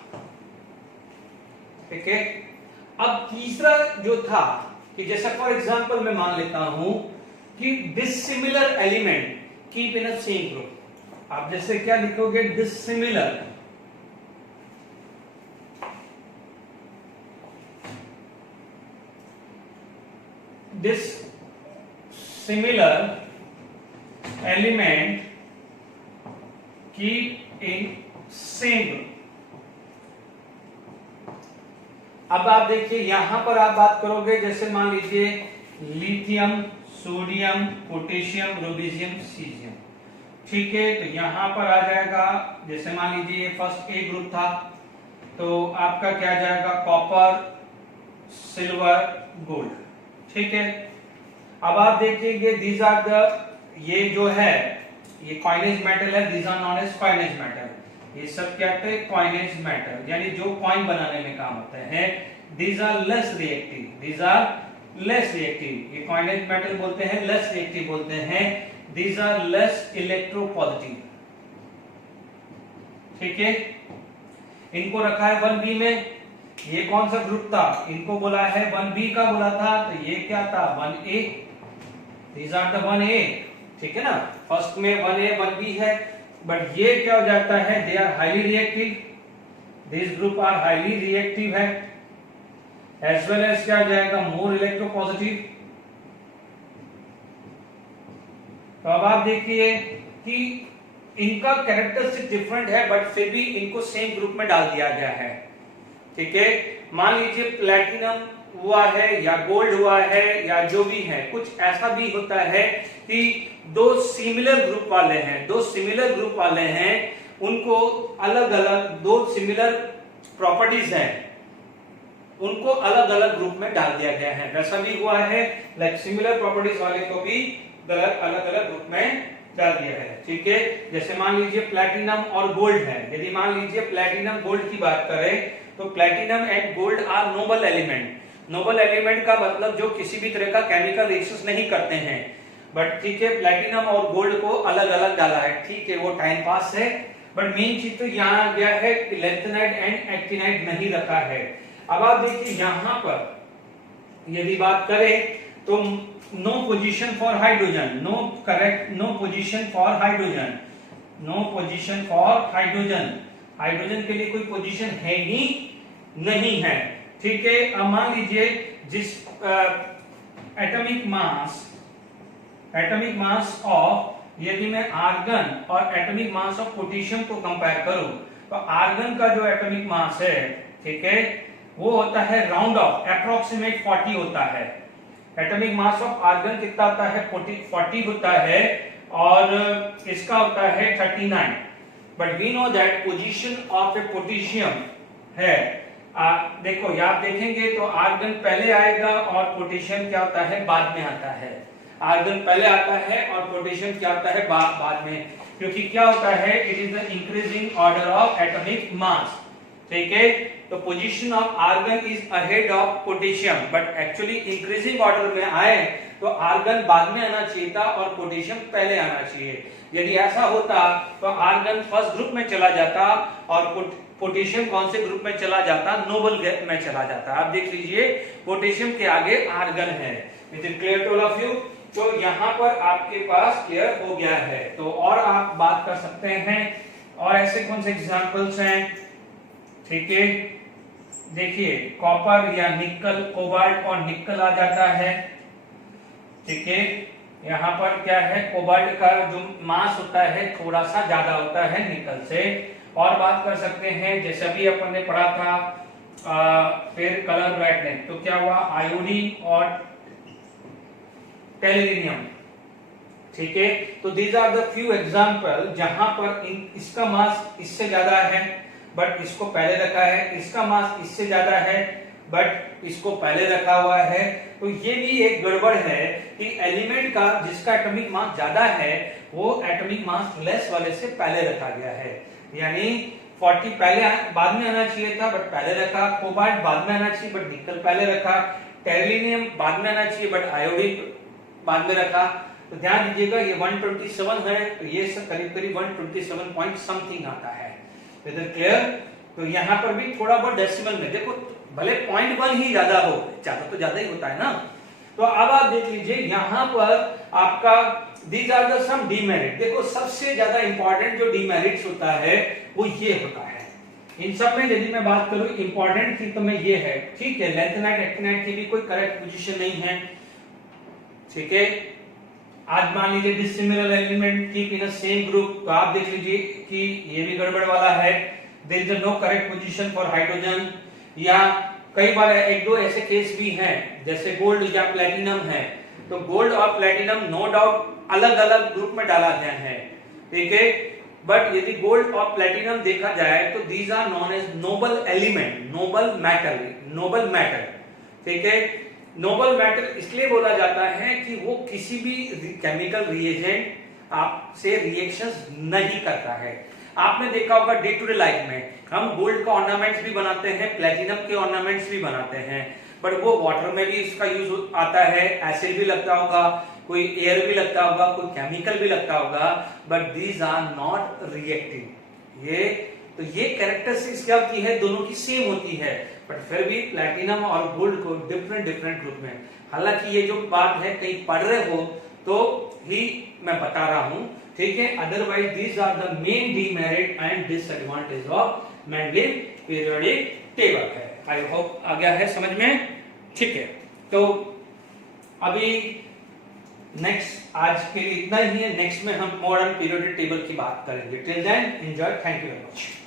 ठीक है। अब तीसरा जो था कि जैसा फॉर एग्जांपल मैं मान लेता हूं कि dissimilar element keep in a same group, आप जैसे क्या लिखोगे? Dissimilar, dissimilar element keep in same group. अब आप देखिए यहां पर आप बात करोगे, जैसे मान लीजिए lithium, sodium, potassium, rubidium, caesium, ठीक है। तो यहां पर आ जाएगा, जैसे मान लीजिए फर्स्ट ए ग्रुप था तो आपका क्या जाएगा? कॉपर, सिल्वर, गोल्ड, ठीक है। अब आप देखिए दीज आर द, ये जो है ये कॉइनेज मेटल है, these are known as coinage metal, ये सब क्या कहते हैं? कॉइनेज मेटल, यानी जो कॉइन बनाने में काम होते हैं। These are less reactive, these are less reactive, ये कॉइनेज मेटल बोलते हैं, लेस रिएक्टिव बोलते हैं। दीज आर लेस इलेक्ट्रोपॉजिटिव, ठीक है। इनको रखा है 1b में, ये कौन सा ग्रुप था? इनको बोला है 1b का बोला था, तो ये क्या था? 1a, these are the 1a, ठीक है ना। फर्स्ट में 1a 1b है, बट ये क्या हो जाता है? They are highly reactive, this group are highly reactive है, एज वेल एज क्या हो जाएगा? More electropositive. तो अब आप देखिए कि इनका कैरेक्टरिस्टिक डिफरेंट है, बट फिर भी इनको सेम ग्रुप में डाल दिया गया है, ठीक है। मान लीजिए प्लैटिनम हुआ है या गोल्ड हुआ है या जो भी है, कुछ ऐसा भी होता है कि दो सिमिलर ग्रुप वाले हैं, दो सिमिलर ग्रुप वाले हैं, उनको अलग अलग, दो सिमिलर प्रॉपर्टीज हैं, उनको अलग अलग ग्रुप में डाल दिया गया है। वैसा भी हुआ है, लाइक सिमिलर प्रॉपर्टीज वाले को भी अलग अलग ग्रुप में डाल दिया है, ठीक है। जैसे मान लीजिए प्लैटिनम और गोल्ड है, यदि मान लीजिए प्लैटिनम गोल्ड की बात करें तो platinum and gold are noble element. Noble element का मतलब जो किसी भी तरह का केमिकल रिएक्शन नहीं करते हैं, बट ठीक है प्लैटिनम और गोल्ड को अलग अलग डाला है, ठीक है, वो टाइम पास है। बट मेन चीज तो यहाँ आ गया है कि लैंथेनाइट एंड एक्टिनाइट नहीं रखा है। अब आप देखिए यहां पर यदि बात करें तो no position for hydrogen, no correct, no position for hydrogen, no position for hydrogen, hydrogen के लिए कोई पोजीशन है ही नहीं है, ठीक है। अब मान लीजिए जिस एटॉमिक मास ऑफ, यदि मैं आर्गन और एटॉमिक मास ऑफ पोटेशियम को कंपेयर करूं तो आर्गन का जो एटॉमिक मास है, ठीक है, वो होता है राउंड ऑफ अप्रोक्सीमेट 40 होता है। एटॉमिक मास ऑफ आर्गन कितना होता है? 40 होता है, और इसका होता है 39। But we know that position of a potassium है। देखो आप देखेंगे तो आर्गन पहले आएगा और पोटेशियम क्या होता है बाद में आता है। आर्गन पहले आता है और पोटेशियम क्या होता है बाद में, क्योंकि क्या होता है it is the increasing order of atomic mass. ठीक है, तो position of argon is ahead of potassium, but actually increasing order में आए तो आर्गन बाद में आना चाहिए था और पोटेशियम पहले आना चाहिए। यदि ऐसा होता तो आर्गन फर्स्ट ग्रुप में चला जाता और पोटेशियम कौन से ग्रुप में चला जाता, नोबल में चला जाता। आप देख लीजिए पोटेशियम के आगे आर्गन है। It is clear to all of you. तो यहाँ पर आपके पास क्लियर हो गया है। तो और आप बात कर सकते हैं और ऐसे कौन से एग्जांपल्स हैं। ठीक है, देखिए कॉपर या निकल, कोबाल्ट और निकल आ जाता है। ठीक है, यहाँ पर क्या है कोबाल्ट का जो मास होता है थोड़ा सा ज्यादा होता है निकल से। और बात कर सकते हैं जैसे अभी अपन ने पढ़ा था फिर कलर ब्राइटनेस, तो क्या हुआ आयोडीन और टेलुरिनियम। ठीक है, तो these are the few example जहां पर इसका मास इससे ज्यादा है बट इसको पहले रखा है, इसका मास इससे ज्यादा है बट इसको पहले रखा हुआ है। तो ये भी एक गड़बड़ है कि एलिमेंट का जिसका एटॉमिक मास ज्यादा है वो एटॉमिक मास लेस वाले से पहले रखा गया है। यानी 40 पहले बाद में आना चाहिए था बट पहले रखा, कोबाल्ट बाद में आना चाहिए बट निकल पहले रखा, टेरिलियम बाद में आना चाहिए बट आयोडीन बाद में रखा। तो ध्यान दीजिएगा ये 127 है तो ये करीब करीब 127 पॉइंट समथिंग आता है। इधर क्लियर। तो यहाँ पर भी थोड़ा बहुत डेसिमल में देखो, भले 0.1 ही ज्यादा हो, ज्यादा तो ज्यादा ही होता है ना। तो अब आप देख लीजिए यहाँ पर आपका these are the some demerit. देखो सबसे ज्यादा इंपॉर्टेंट जो डीमेरिट्स होता है वो ये होता है। इन सब में यदि मैं बात करूं इंपॉर्टेंट की तो मैं ये है। ठीक है, लैंथेनाइट एक्टिनाइट की भी कोई करेक्ट पोजीशन नहीं है। ठीक है, आज मान लीजिए dissimilar element keep in a same group, तो आप देख लीजिए कि ये भी गड़बड़ वाला है। There is no correct position for hydrogen. या कई बार एक दो ऐसे केस भी हैं जैसे गोल्ड या प्लेटिनम है, तो गोल्ड और प्लेटिनम नो डाउट अलग अलग ग्रुप में डाला गया है। ठीक है, बट यदि गोल्ड और प्लेटिनम देखा जाए तो these are known as noble element, noble matter. ठीक है, नोबल मैटर इसलिए बोला जाता है कि वो किसी भी केमिकल रिएजेंट आपसे रिएक्शंस नहीं करता है। आपने देखा होगा डे टू डे लाइफ में हम गोल्ड का ऑर्नामेंट्स भी बनाते हैं, प्लेटिनम के ऑर्नामेंट्स भी बनाते हैं, बट वो वाटर में भी इसका यूज आता है, एसिड भी लगता होगा, कोई एयर भी लगता होगा, कोई केमिकल भी लगता होगा, but these are not reactive. ये कैरेक्टरिस्टिक्स क्या होती है, दोनों की सेम होती है, बट फिर भी प्लैटिनम और गोल्ड को डिफरेंट ग्रुप में। हालांकि ये जो बात है कहीं पढ़ रहे हो तो ही मैं बता रहा हूं। ठीक है, otherwise these are the main demerit and disadvantage of Mendeleev periodic table है। आई होप आ गया है समझ में। ठीक है, तो अभी नेक्स्ट आज के लिए इतना ही है। नेक्स्ट में हम मॉडर्न पीरियोडिक टेबल की बात करेंगे। Till then enjoy, thank you very much.